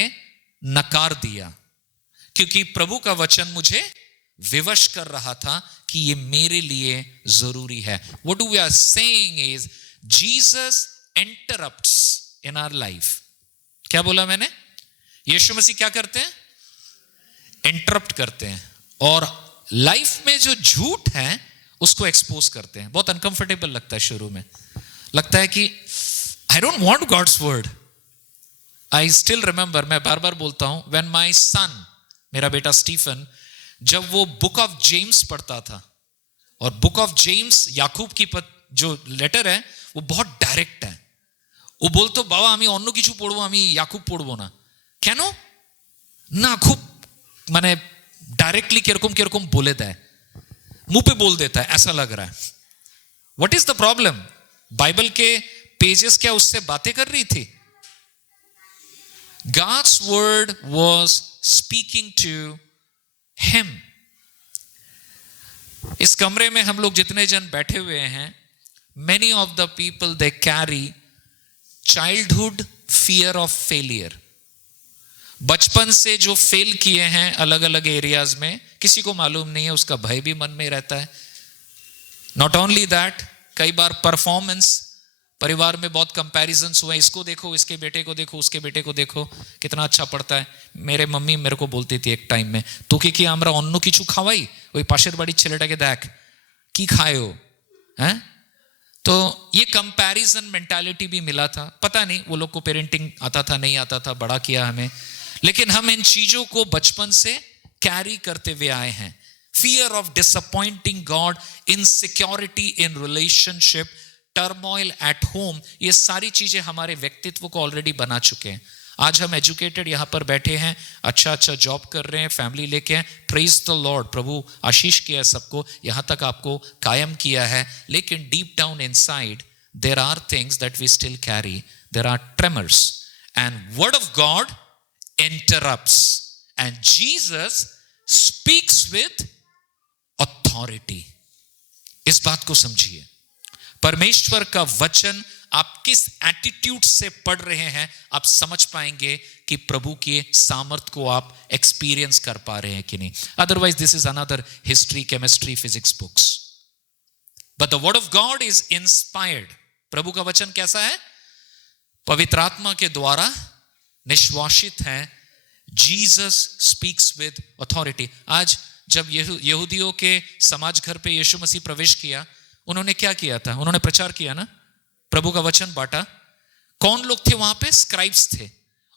नकार दिया, क्योंकि प्रभु का वचन मुझे विवश कर रहा था कि ये मेरे लिए जरूरी है। What we are saying is Jesus interrupts in our life. क्या बोला मैंने? यीशु मसीह क्या करते हैं? इंटरप्ट करते हैं, और लाइफ में जो झूठ है उसको एक्सपोज करते हैं। बहुत अनकंफर्टेबल लगता है शुरू में, लगता है कि I don't want God's word. I still remember, मैं बार बार बोलता हूं, व्हेन माय सन, मेरा बेटा स्टीफन, जब वो बुक ऑफ जेम्स पढ़ता था, और बुक ऑफ जेम्स याकूब की जो लेटर है वो बहुत डायरेक्ट है। वो बोलतो बाबा आमी अन्य किछु पढ़बो, आमी याकूब पढ़बो ना। केनो ना? खूब माने डायरेक्टली किरकम किरकम बोले देय, मुंह पे बोल देता है, ऐसा लग रहा है। What is the problem? Bible के पेजेस क्या उससे बातें कर रही थी? God's word was speaking to him. इस कमरे में हम लोग जितने जन बैठे हुए हैं, many of the people they carry childhood fear of failure. बचपन से जो फेल किए हैं अलग अलग एरियाज में, किसी को मालूम नहीं है, उसका भय भी मन में रहता है। नॉट ओनली दैट, कई बार परफॉर्मेंस, परिवार में बहुत कंपैरिजन्स हुए, इसको देखो, इसके बेटे को देखो, उसके बेटे को देखो, कितना अच्छा पढ़ता है। मेरे मम्मी मेरे को बोलती थी एक टाइम में, तो कि আমরা অন্য কিছু খাওয়াই, ওই পাশের বাড়ির ছেলেটাকে দেখ কি খায় ও, हैं? तो ये कंपैरिजन मेंटालिटी भी मिला था। पता नहीं वो लोग को पेरेंटिंग आता था नहीं आता था, बड़ा किया हमें, लेकिन हम इन चीजों को बचपन से कैरी करते हुए आए हैं। fear of disappointing God, insecurity in relationship, turmoil at home, ये सारी चीजें हमारे व्यक्तित्व को ऑलरेडी बना चुके हैं. आज हम एजुकेटेड यहां पर बैठे हैं, अच्छा अच्छा जॉब कर रहे हैं, फैमिली लेके हैं, प्रेज द लॉर्ड, प्रभु आशीष किया है सबको, यहां तक आपको कायम किया है. लेकिन deep down inside there are things that we still carry, there are tremors, and word of God interrupts, and Jesus speaks with authority. इस बात को समझिए, परमेश्वर का वचन आप किस एटीट्यूड से पढ़ रहे हैं, आप समझ पाएंगे कि प्रभु के सामर्थ को आप एक्सपीरियंस कर पा रहे हैं कि नहीं. Otherwise this is another history, chemistry, physics books. But the word of God is inspired. प्रभु का वचन कैसा है? पवित्र आत्मा के द्वारा निश्वासित है. Jesus speaks with authority. आज जब यहूदियों के समाज घर पे यीशु मसीह प्रवेश किया, उन्होंने क्या किया था? उन्होंने प्रचार किया ना, प्रभु का वचन बांटा. कौन लोग थे वहां पे? स्क्राइब्स थे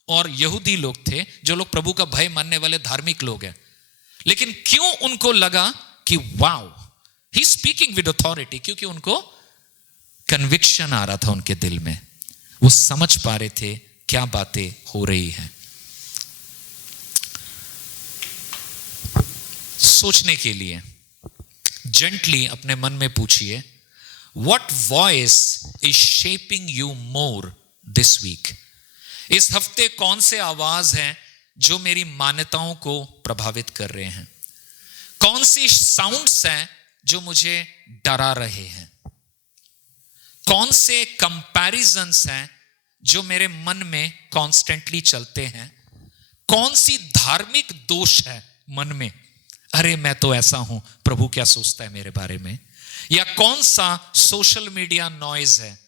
और यहूदी लोग थे, जो लोग प्रभु का भय मानने वाले धार्मिक लोग हैं. लेकिन क्यों उनको लगा कि wow he speaking with authority? क्योंकि उनको कन्विक्शन आ रहा था उनके दिल में, वो समझ पा रहे थे क्या बातें हो रही हैं. सोचने के लिए जेंटली अपने मन में पूछिए, What voice is shaping you more this week? इस हफ्ते कौन से आवाज हैं जो मेरी मान्यताओं को प्रभावित कर रहे हैं? कौन सी साउंड्स हैं जो मुझे डरा रहे हैं? कौन से कंपैरिजन्स हैं जो मेरे मन में कॉन्स्टेंटली चलते हैं? कौन सी धार्मिक दोष है मन में, अरे मैं तो ऐसा हूं, प्रभु क्या सोचता है मेरे बारे में? या कौन सा सोशल मीडिया नॉइज है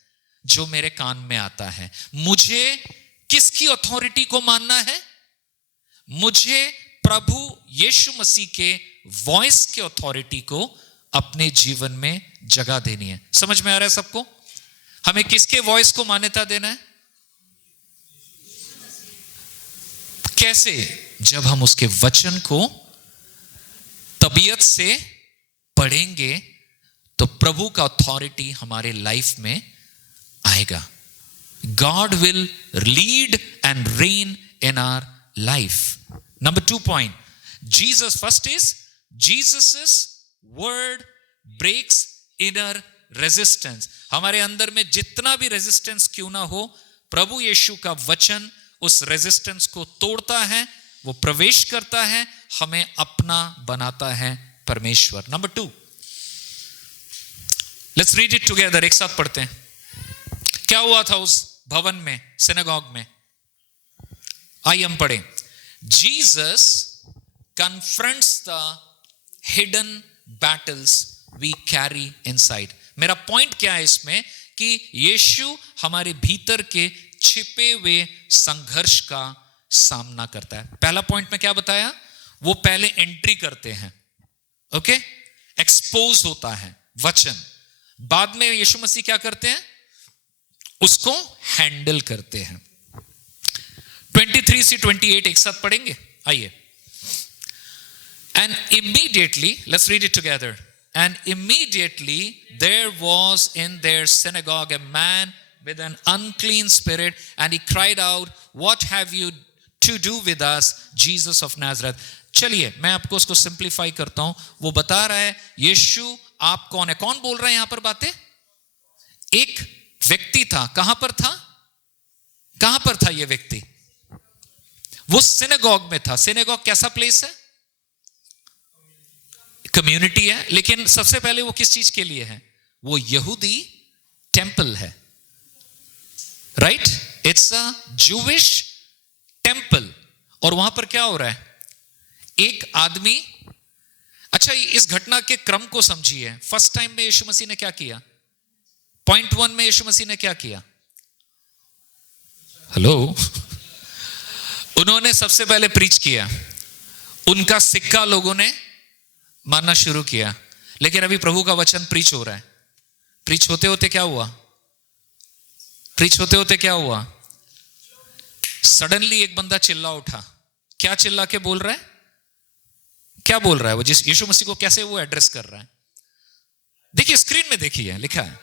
जो मेरे कान में आता है? मुझे किसकी अथॉरिटी को मानना है? मुझे प्रभु यीशु मसीह के वॉइस के अथॉरिटी को अपने जीवन में जगह देनी है. समझ में आ रहा है सबको? हमें किसके वॉइस को मान्यता देना है? कैसे? जब हम उसके वचन को तबीयत से पढ़ेंगे तो प्रभु का अथॉरिटी हमारे लाइफ में आएगा. God will lead and reign in our life. Number 2 point, Jesus first is Jesus word breaks inner resistance. हमारे अंदर में जितना भी रेजिस्टेंस क्यों ना हो, प्रभु यीशु का वचन उस रेजिस्टेंस को तोड़ता है, वो प्रवेश करता है, हमें अपना बनाता है परमेश्वर. Number 2, let's read it together. एक साथ पढ़ते हैं. क्या हुआ था उस भवन में, सिनेगॉग में? आइए हम पढ़ें. Jesus confronts the hidden battles we carry inside. मेरा पॉइंट क्या है इसमें? कि यीशु हमारे भीतर के छिपे हुए संघर्ष का सामना करता है. पहला पॉइंट में क्या बताया? वो पहले एंट्री करते हैं, ओके, एक्सपोज होता है वचन. बाद में यीशु मसीह क्या करते हैं? उसको हैंडल करते हैं. 23 से 28 एक साथ पढ़ेंगे. आइए. And immediately, let's read it together. And immediately there was in their synagogue a man with an unclean spirit, and he cried out, "What have you to do with us, Jesus of Nazareth?" चलिए मैं आपको उसको सिंप्लीफाई करता हूं. वो बता रहा है यीशु आप कौन है. कौन बोल रहा है यहां पर बातें? एक व्यक्ति था. कहां पर था? कहां पर था यह व्यक्ति? वो सिनेगॉग में था. सिनेगॉग कैसा प्लेस है? कम्युनिटी है. लेकिन सबसे पहले वो किस चीज के लिए है? वो यहूदी टेंपल है, right? It's a Jewish temple. और वहां पर क्या हो रहा है? एक आदमी, अच्छा इस घटना के क्रम को समझिए. फर्स्ट टाइम में यीशु मसीह ने क्या किया? पॉइंट 1 में यीशु मसीह ने क्या किया? हेलो. उन्होंने सबसे पहले प्रीच किया. उनका सिक्का लोगों ने मानना शुरू किया. लेकिन अभी प्रभु का वचन प्रीच हो रहा है. प्रीच होते होते क्या हुआ? प्रीच होते होते क्या हुआ? सडनली एक बंदा चिल्ला उठा. क्या चिल्ला के बोल रहा है? क्या बोल रहा है वो, जिस यीशु मसीह को कैसे वो एड्रेस कर रहा है? देखिए स्क्रीन में देखिए, लिखा है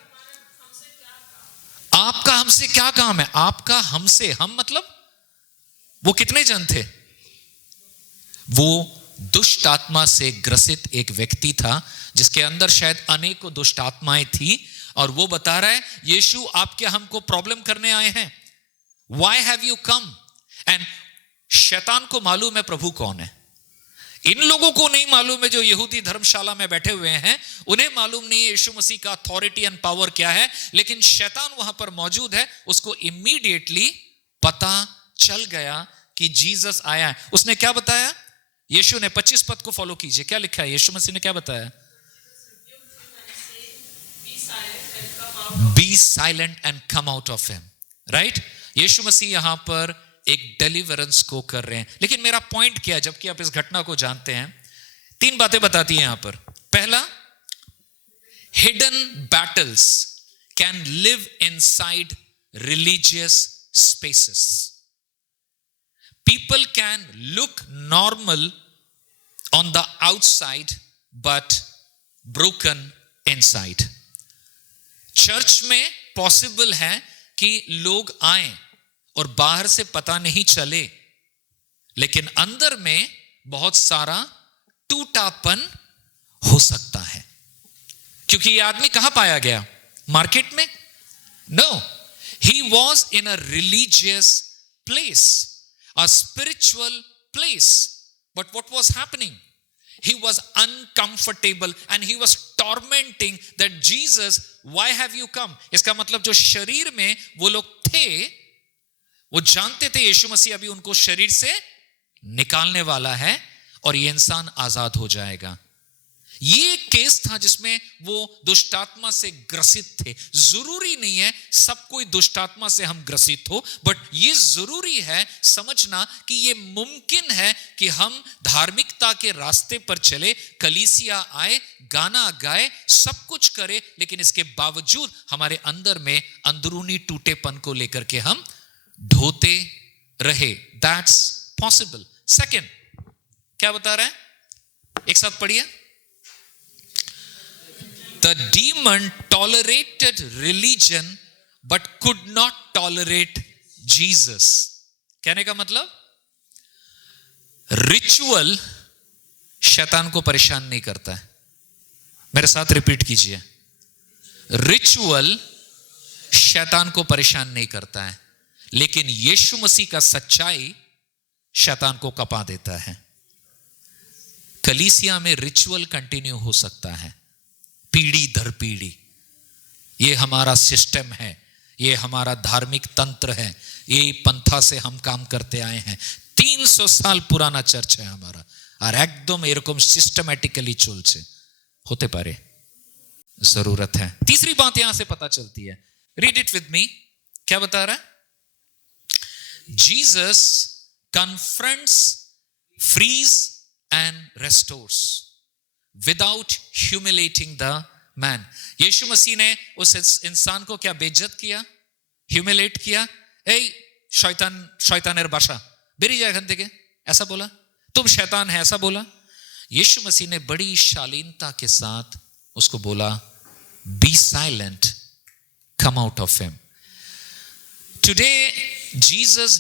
आपका हमसे क्या काम है। आपका हमसे, हम मतलब वो कितने जन थे? वो दुष्ट आत्मा से ग्रसित एक व्यक्ति था जिसके अंदर शायद अनेकों दुष्ट आत्माएं थी, और वो बता रहा है यीशु आप क्या हमको प्रॉब्लम करने आए हैं? Why have you come? And शैतान को मालूम है प्रभु कौन है, इन लोगों को नहीं मालूम है जो यहूदी धर्मशाला में बैठे हुए हैं, उन्हें मालूम नहीं है यीशु मसीह का अथॉरिटी एंड पावर क्या है, लेकिन शैतान वहां पर मौजूद है, उसको इमीडिएटली पता चल गया कि जीसस आया है। उसने क्या बताया? यीशु ने 25 पद को फॉलो कीजिए, क्या लिखा है? यीशु मसीह ने क्या बताया? Be silent and come out of him, right? यीशु मसीह यहां पर एक डिलीवरेंस को कर रहे हैं। लेकिन मेरा पॉइंट क्या है, जबकि आप इस घटना को जानते हैं, 3 बातें बताती हैं यहां पर। पहला, hidden battles can live inside religious spaces. People can look normal on the outside but broken inside. Church में पॉसिबल है कि लोग आए और बाहर से पता नहीं चले, लेकिन अंदर में बहुत सारा टूटापन हो सकता है। क्योंकि ये आदमी कहां पाया गया? मार्केट में? No, he was in a religious place, a spiritual place, but what was happening? He was uncomfortable and he was tormenting that Jesus, why have you come? इसका मतलब जो शरीर में वो लोग थे, वो जानते थे यीशु मसीह अभी उनको शरीर से निकालने वाला है और ये इंसान आजाद हो जाएगा। ये केस था जिसमें वो दुष्टात्मा से ग्रसित थे। जरूरी नहीं है सब कोई दुष्टात्मा से हम ग्रसित हो, बट ये जरूरी है समझना कि ये मुमकिन है कि हम धार्मिकता के रास्ते पर चले, कलीसिया आए, गाना गाए, सब कुछ करे, लेकिन इसके बावजूद हमारे अंदर में अंदरूनी टूटेपन को लेकर के हम ढोते रहे। That's possible. सेकंड, क्या बता रहा है? एक साथ पढ़िए। The demon tolerated religion but could not tolerate Jesus. कहने का मतलब, रिचुअल शैतान को परेशान नहीं करता है। मेरे साथ रिपीट कीजिए, रिचुअल शैतान को परेशान नहीं करता है, लेकिन यीशु मसीह का सच्चाई शैतान को कपा देता है। कलीसिया में रिचुअल कंटिन्यू हो सकता है पीढ़ी दर पीढ़ी, ये हमारा सिस्टम है, ये हमारा धार्मिक तंत्र है, ये पंथा से हम काम करते आए हैं। 300 साल पुराना चर्च है हमारा, और एकदम एरकम सिस्टमैटिकली चलছে होते पारे, जरूरत है। तीसरी बात यहां से पता चलती है, रीड इट विद मी, क्या बता रहा है? Jesus confronts, frees and restores without humiliating the man. यीशु मसीह ने उस इंसान को क्या बेइज्जत किया, ह्यूमिलेट किया? ए शैतानेर बाशा बेरी जाए एखान থেকে, ऐसा बोला? तुम शैतान है, ऐसा बोला? यीशु मसीह ने बड़ी शालीनता के साथ उसको बोला, be silent, come out of him. Today Jesus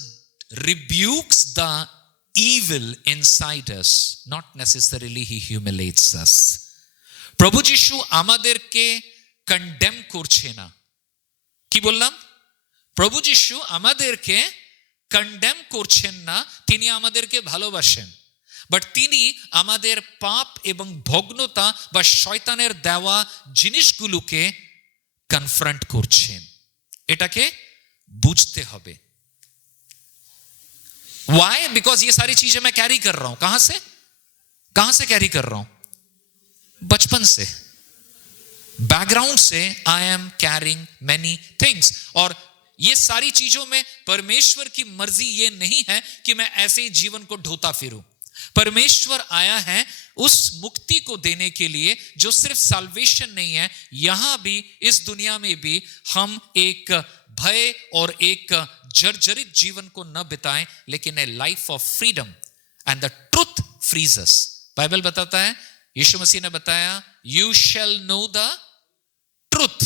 rebukes the evil inside us, not necessarily he humiliates us. প্রভু যিশু আমাদেরকে কন্ডেম করছে না। কি বললাম? প্রভু যিশু আমাদেরকে কন্ডেম করছেন না, তিনি আমাদেরকে ভালোবাসেন, বাট তিনি আমাদের পাপ এবং ভগ্নতা বা শয়তানের দেওয়া জিনিসগুলোকে কনফ্রন্ট করছেন। এটাকে বুঝতে হবে। Why? Because ये सारी चीजें मैं कैरी कर रहा हूं। कहां से कैरी कर रहा हूं? बचपन से, बैकग्राउंड से I am carrying many things. और ये सारी चीजों में परमेश्वर की मर्जी ये नहीं है कि मैं ऐसे ही जीवन को ढोता फिरूं। परमेश्वर आया है उस मुक्ति को देने के लिए जो सिर्फ साल्वेशन नहीं है, यहां भी इस दुनिया में भी हम एक भय और एक जर्जरित जीवन को न बिताएं, लेकिन a life of freedom, and the truth frees us. Bible बताता है, यीशु मसीह ने बताया, you shall know the truth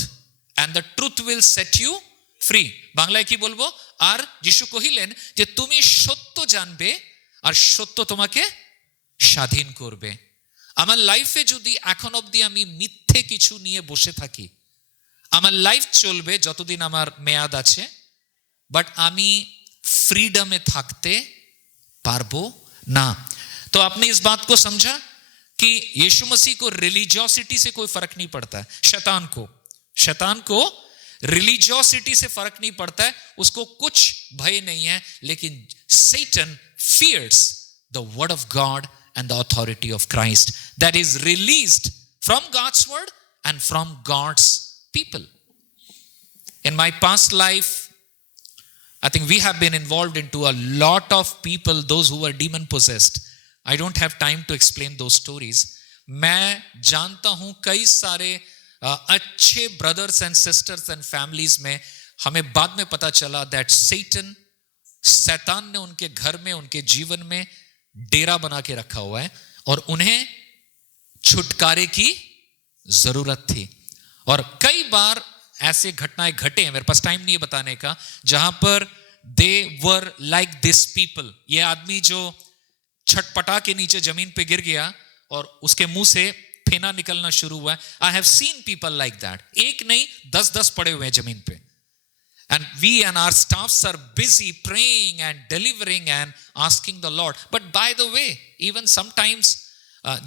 and the truth will set you free. বাংলায় কি বলবো? আর যিশু কহিলেন যে তুমি সত্য জানবে আর সত্য তোমাকে স্বাধীন করবে। আমার লাইফে যদি এখন অবধি আমি মিথ্যে কিছু নিয়ে বসে থাকি, আমার লাইফ চলবে যতদিন আমার মেয়াদ আছে, বাট আমি फ्रीडम में থাকতে পারবো না। तो आपने इस बात को समझा कि यीशु मसीह को रिलीजियोसिटी से कोई फर्क नहीं पड़ता है। शैतान को रिलीजियोसिटी से फर्क नहीं पड़ता है, उसको कुछ भय नहीं है, लेकिन Satan fears the word of God and the authority of Christ that is released from God's word and from God's people. In my past life, I think we have been involved into a lot of people, those who were demon possessed. I don't have time to explain those stories. मैं जानता हूं कई सारे अच्छे brothers and sisters and families में हमें बाद में पता चला दैट शैतान ने उनके घर में, उनके जीवन में डेरा बना के रखा हुआ है और उन्हें छुटकारे की जरूरत थी। और कई बार ऐसे घटनाएं घटे हैं, मेरे पास टाइम नहीं है बताने का, जहां पर दे वर लाइक दिस पीपल। ये आदमी जो छटपटा के नीचे जमीन पे गिर गया और उसके मुंह से फेना निकलना शुरू हुआ। I have seen people like that, एक नहीं 10-10 पड़े हुए हैं जमीन पे। And we and our staffs are busy praying and delivering and asking the Lord. But by the way, even sometimes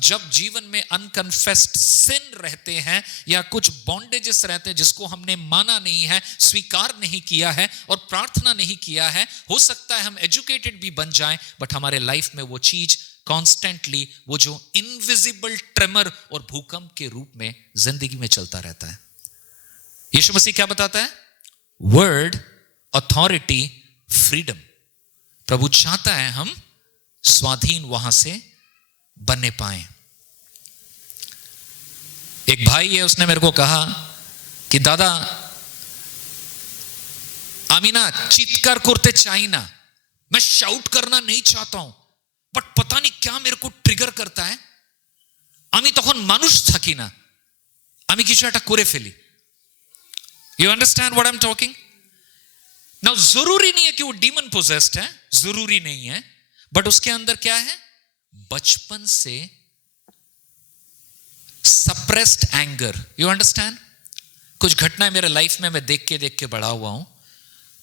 जब जीवन में अनकन्फेस्ड सिन रहते हैं या कुछ बॉन्डेजेस रहते हैं जिसको हमने माना नहीं है, स्वीकार नहीं किया है और प्रार्थना नहीं किया है, हो सकता है हम एजुकेटेड भी बन जाएं, बट हमारे लाइफ में वो चीज कॉन्स्टेंटली, वो जो इनविजिबल ट्रेमर और भूकंप के रूप में जिंदगी में चलता रहता है। यीशु मसीह क्या बताता है? Word, authority, freedom. प्रभु चाहता है हम स्वाधीन वहां से बनने पाए। एक भाई है, उसने मेरे को कहा कि दादा আমি না চিৎকার করতে চাই না, मैं शाउट करना नहीं चाहता हूं, बट पता नहीं क्या मेरे को ट्रिगर करता है, আমি তখন মানুষ থাকি না, আমি কিছু একটা করে ফেলি। You understand what I'm talking? Now जरूरी नहीं है कि वो डीमन पोजेस्ड है, जरूरी नहीं है, बट उसके अंदर क्या है? बचपन से सप्रेस्ड एंगर। You understand? कुछ घटनाएं मेरे लाइफ में मैं देख के बड़ा हुआ हूं,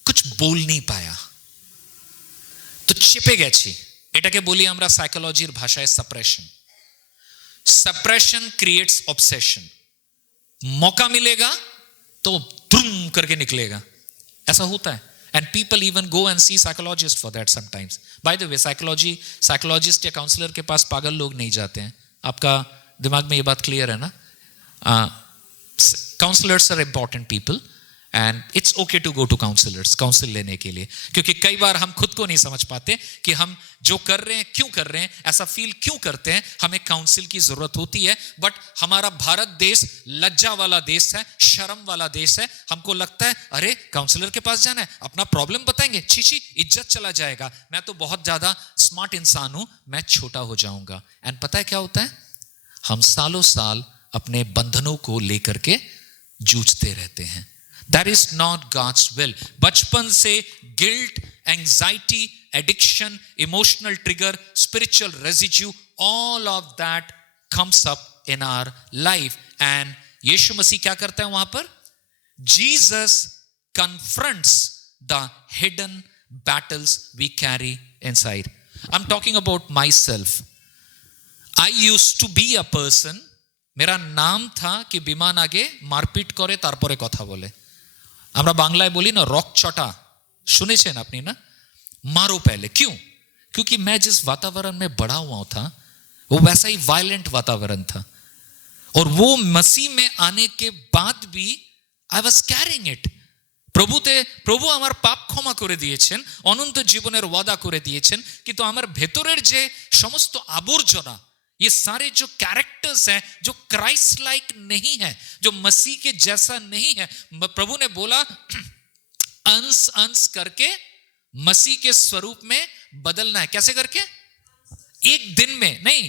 कुछ बोल नहीं पाया तो চেপে গেছি। এটাকে বলি আমরা সাইকোলজির ভাষায় সাপ্রেশন। Suppression creates obsession. मौका मिलेगा तो धुम करके निकलेगा, ऐसा होता है। And people even go and see psychologist for that sometimes. By the way, psychologist या काउंसलर के पास पागल लोग नहीं जाते हैं। आपका दिमाग में ये बात क्लियर है ना? Counsellors are important people and it's okay to go to counsellors, counsel लेने के लिए, क्योंकि कई बार हम खुद को नहीं समझ पाते कि हम जो कर रहे हैं क्यों कर रहे हैं, ऐसा फील क्यों करते हैं, हमें काउंसिल की जरूरत होती है। बट हमारा भारत देश लज्जा वाला देश है, शर्म वाला देश है। हमको लगता है अरे काउंसलर के पास जाना है, अपना प्रॉब्लम बताएंगे, छी इज्जत चला जाएगा, मैं तो बहुत ज्यादा स्मार्ट इंसान हूं, मैं छोटा हो जाऊंगा। एंड पता है क्या होता है? हम सालों साल अपने बंधनों को लेकर के जूझते रहते हैं। That is not God's will. बचपन से guilt, anxiety, addiction, emotional trigger, spiritual residue, all of that comes up in our life. And यीशु मसीह क्या करता है वहां पर? Jesus confronts the hidden battles we carry inside. I'm talking about myself. I used to be a person, मेरा नाम था कि বিমান আগে মারপিট করে তারপরে কথা বলে। আমরা বাংলায় বলি না রক চটা, सुनेছেন আপনি ना? मारो पहले। क्यों? क्योंकि मैं जिस वातावरण में बड़ा हुआ था वो वैसा ही वायलेंट वातावरण था, और वो मसीह में आने के बाद भी आई वाज कैरिंग इट। প্রভু আমার পাপ ক্ষমা করে দিয়েছেন, অনন্ত জীবনের ওয়াদা করে দিয়েছেন, কিন্তু আমার ভেতরের যে সমস্ত আবর্জনা, ये सारे जो कैरेक्टर्स हैं जो क्राइस्ट लाइक नहीं है, जो मसीह के जैसा नहीं है, प्रभु ने बोला अंश करके मसीह के स्वरूप में बदलना है। कैसे करके? एक दिन में नहीं,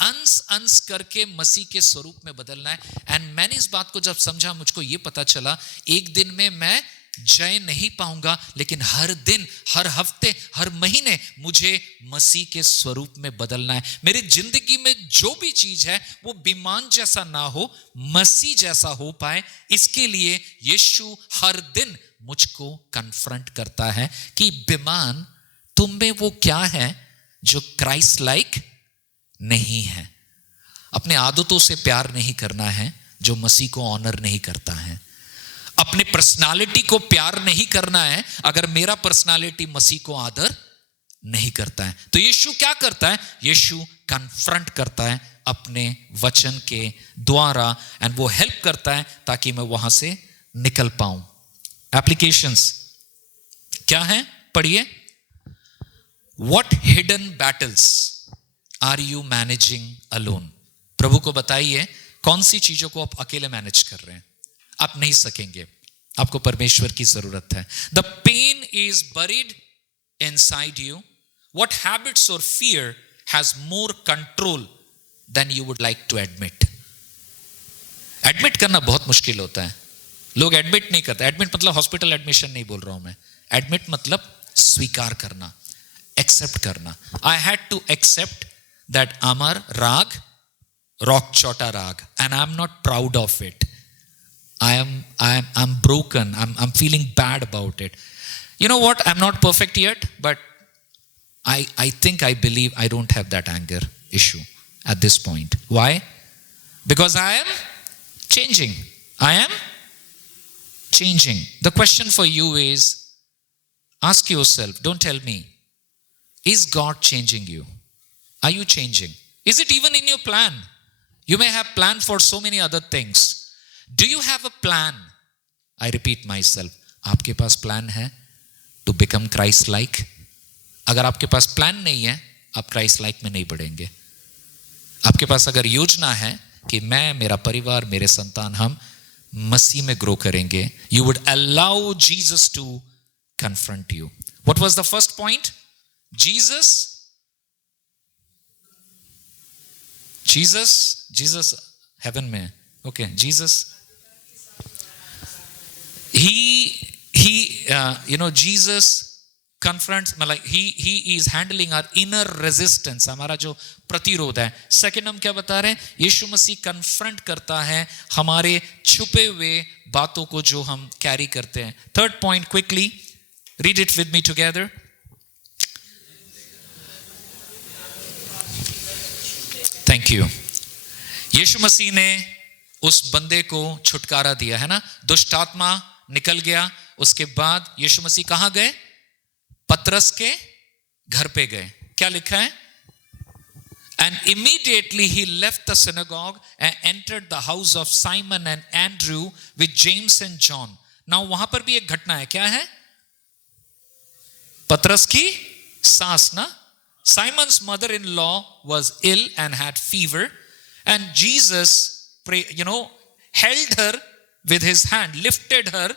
अंश अंश करके मसीह के स्वरूप में बदलना है। एंड मैंने इस बात को जब समझा, मुझको ये पता चला एक दिन में मैं जय नहीं पाऊंगा, लेकिन हर दिन, हर हफ्ते, हर महीने मुझे मसीह के स्वरूप में बदलना है। मेरी जिंदगी में जो भी चीज है वो विमान जैसा ना हो, मसीह जैसा हो पाए। इसके लिए यीशु हर दिन मुझको कन्फ्रंट करता है कि विमान तुम में वो क्या है जो क्राइस्ट लाइक नहीं है। अपने आदतों से प्यार नहीं करना है जो मसीह को ऑनर नहीं करता है। अपने पर्सनालिटी को प्यार नहीं करना है अगर मेरा पर्सनालिटी मसीह को आदर नहीं करता है। तो यीशु क्या करता है? यीशु कन्फ्रंट करता है अपने वचन के द्वारा, एंड वो हेल्प करता है ताकि मैं वहां से निकल पाऊं। एप्लीकेशंस क्या है? पढ़िए। What hidden battles are you managing alone? प्रभु को बताइए कौन सी चीजों को आप अकेले मैनेज कर रहे हैं। आप नहीं सकेंगे, आपको परमेश्वर की जरूरत है। The pain is buried inside you. What habits or fear has more control than you would like to admit? Admit करना बहुत मुश्किल होता है, लोग एडमिट नहीं करते। एडमिट मतलब हॉस्पिटल एडमिशन नहीं बोल रहा हूं मैं। एडमिट मतलब स्वीकार करना, एक्सेप्ट करना। I had to accept that अमर राग, रॉक चौटा rag, and I am not proud of it. I'm broken. I'm feeling bad about it. You know what? I'm not perfect yet, but I think, I believe I don't have that anger issue at this point. Why? Because I am changing. I am changing. The question for you is, ask yourself, don't tell me, is God changing you? Are you changing? Is it even in your plan? You may have planned for so many other things. Do you have a plan? I repeat myself. आपके पास प्लान है to become Christ like? अगर आपके पास प्लान नहीं है, आप Christ like में नहीं बढ़ेंगे। आपके पास अगर योजना है कि मैं, मेरा परिवार, मेरे संतान, हम मसीह में ग्रो करेंगे, you would allow Jesus to confront you. What was the first point? Jesus heaven में, okay, Jesus, Jesus confronts, मतलब he is handling our inner resistance, हमारा जो प्रतिरोध है। सेकंड हम क्या बता रहे हैं? यीशु मसीह कन्फ्रंट करता है हमारे छुपे हुए बातों को जो हम कैरी करते हैं। Third point, quickly read it with me together. Thank you. यीशु मसीह ने उस बंदे को छुटकारा दिया है ना, दुष्ट आत्मा निकल गया। उसके बाद यीशु मसीह कहां गए? पतरस के घर पे गए। क्या लिखा है? And immediately he left the synagogue and entered the house of Simon and Andrew with James and John. Now वहां पर भी एक घटना है। क्या है? पतरस की सास ना, Simon's mother-in-law was ill and had fever, and Jesus, held her with his hand, lifted her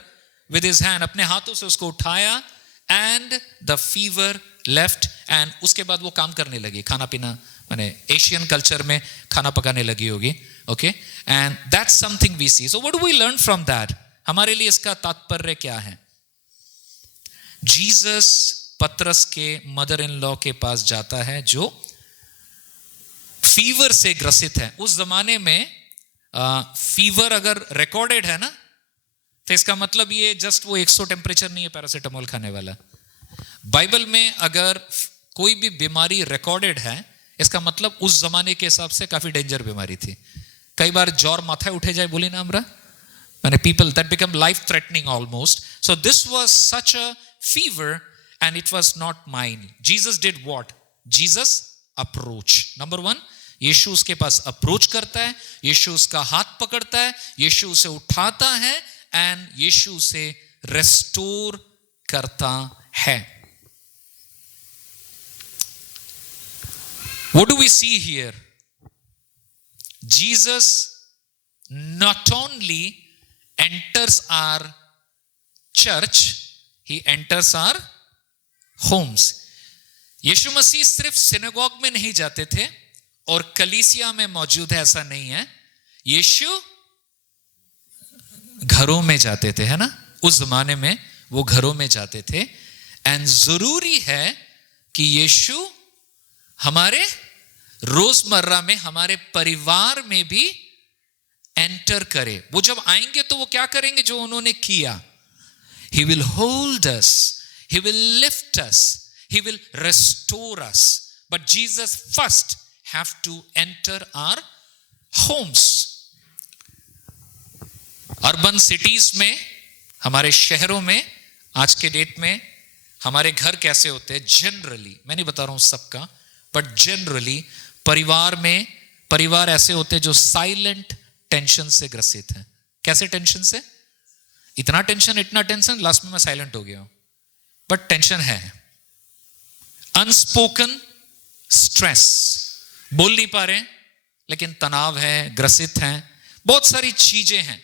with his hand, अपने हाथों से उसको उठाया, and the fever left, and उसके बाद वो काम करने लगी, खाना पीना, माने एशियन कल्चर में खाना पकाने लगी होगी, okay, and that's something we see. So what do we learn from that? हमारे लिए इसका तात्पर्य क्या है? Jesus पतरस के मदर इन लॉ के पास जाता है जो फीवर से ग्रसित है। उस जमाने में फीवर अगर रिकॉर्डेड है ना, तो इसका मतलब ये जस्ट वो 100 टेम्परेचर नहीं है पैरासिटामोल खाने वाला। बाइबल में अगर कोई भी बीमारी रिकॉर्डेड है, इसका मतलब उस जमाने के हिसाब से काफी डेंजर बीमारी थी। कई बार ज्वर माथा उठे जाए, बोली ना हमरा, माने people that become life threatening almost. So this was such a fever and it was not mine. Jesus did what? Jesus approach. Number 1, यीशु उसके पास अप्रोच करता है, यीशु उसका हाथ पकड़ता है, यीशु उसे उठाता है, एंड यीशु उसे रेस्टोर करता है। What do we see here? Jesus not only enters our church, he enters our homes. यीशु मसीह सिर्फ सिनेगॉग में नहीं जाते थे और कलीसिया में मौजूद है ऐसा नहीं है। यीशु घरों में जाते थे, है ना, उस जमाने में वो घरों में जाते थे। एंड जरूरी है कि यीशु हमारे रोजमर्रा में, हमारे परिवार में भी एंटर करे। वो जब आएंगे तो वो क्या करेंगे जो उन्होंने किया? He will hold us, He will lift us, He will restore us. But Jesus first have to enter our homes. Urban cities में, हमारे शहरों में आज के डेट में हमारे घर कैसे होते हैं? जनरली, मैं नहीं बता रहा हूं सबका, बट जनरली परिवार में, परिवार ऐसे होते हैं जो साइलेंट टेंशन से ग्रसित हैं। कैसे टेंशन से? इतना टेंशन, इतना टेंशन, लास्ट में मैं साइलेंट हो गया हूं, बट टेंशन है। अनस्पोकन स्ट्रेस, बोल नहीं पा रहे लेकिन तनाव है, ग्रसित हैं, बहुत सारी चीजें हैं।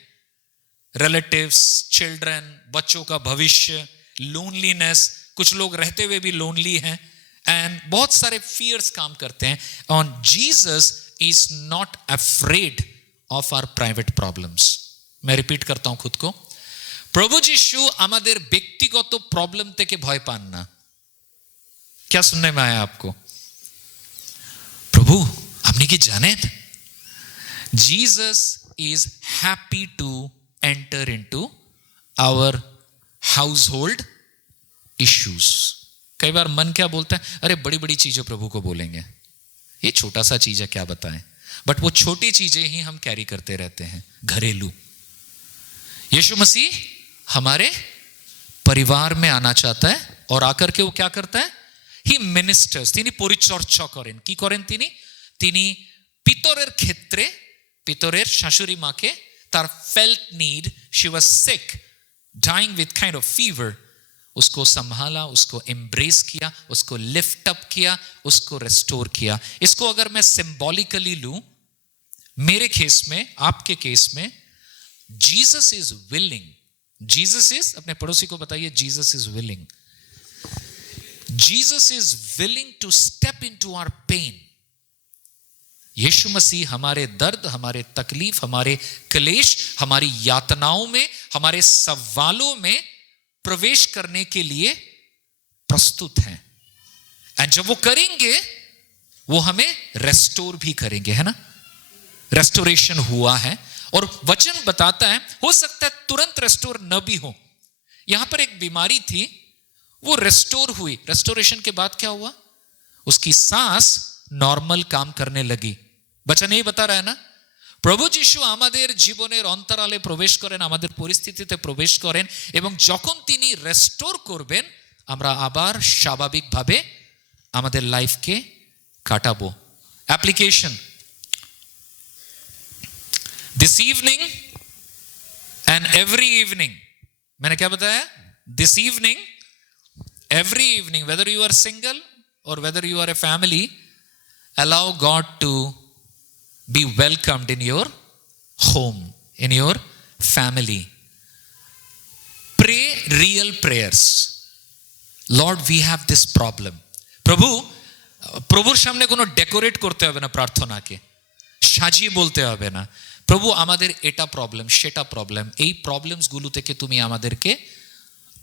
रिलेटिव्स, चिल्ड्रन, बच्चों का भविष्य, लोनलीनेस, कुछ लोग रहते हुए भी लोनली हैं, एंड बहुत सारे फियर्स काम करते हैं। और Jesus is not afraid of our private problems. मैं रिपीट करता हूं खुद को, प्रभु यीशु আমাদের ব্যক্তিগত প্রবলেম থেকে ভয় পান না। क्या सुनने में आया आपको? प्रभु আপনি কি জানেন Jesus is happy to enter into our household issues. कई बार मन क्या बोलता है? अरे बड़ी बड़ी चीजें प्रभु को बोलेंगे, ये छोटा सा चीज है क्या बताएं, बट वो छोटी चीजें ही हम कैरी करते रहते हैं, घरेलू। यीशु मसीह हमारे परिवार में आना चाहता है, और आकर के वो क्या करता है? ही मिनिस्टर्स, তিনি পরিচর্যা করেন। কি করেন তিনি? তিনি পিতরের ক্ষেত্রে, পিতরের শাশুড়ি মাকে তার felt need, she was sick, dying with kind of fever, उसको संभाला, उसको एम्ब्रेस किया, उसको लिफ्ट अप किया, उसको रेस्टोर किया। इसको अगर मैं सिंबॉलिकली लूं, मेरे केस में, आपके केस में, Jesus is willing, Jesus is, अपने पड़ोसी को बताइए, Jesus is willing, Jesus is willing to step into our pain. यीशु मसीह हमारे दर्द, हमारे तकलीफ, हमारे क्लेश, हमारी यातनाओं में, हमारे सवालों में प्रवेश करने के लिए प्रस्तुत हैं। एंड जब वो करेंगे, वो हमें रेस्टोर भी करेंगे, है ना। रेस्टोरेशन हुआ है, और वचन बताता है, हो सकता है तुरंत रेस्टोर न भी हो। यहां पर एक बीमारी थी, वो रेस्टोर हुई। रेस्टोरेशन के बाद क्या हुआ? उसकी सांस नॉर्मल काम करने लगी। वचन यही बता रहा है ना, প্রভু যিশু আমাদের জীবনের অন্তরালে প্রবেশ করেন, আমাদের পরিস্থিতিতে প্রবেশ করেন, এবং যখন তিনি রেস্টোর করবেন, আমরা আবার স্বাভাবিকভাবে আমাদের লাইফকে কাটাবো। Application, this evening and every evening, मैंने क्या बताया? This evening, every evening, whether you are single और whether you are a family, allow God to be welcomed in your home, in your family. Pray real prayers. Lord, we have this problem. প্রভুর সামনে কোনো ডেকোরেট করতে হবে না প্রার্থনাকে, সাজিয়ে বলতে হবে না, প্রভু আমাদের এটা প্রবলেম, সেটা প্রবলেম, এই প্রবলেমসগুলো থেকে তুমি আমাদেরকে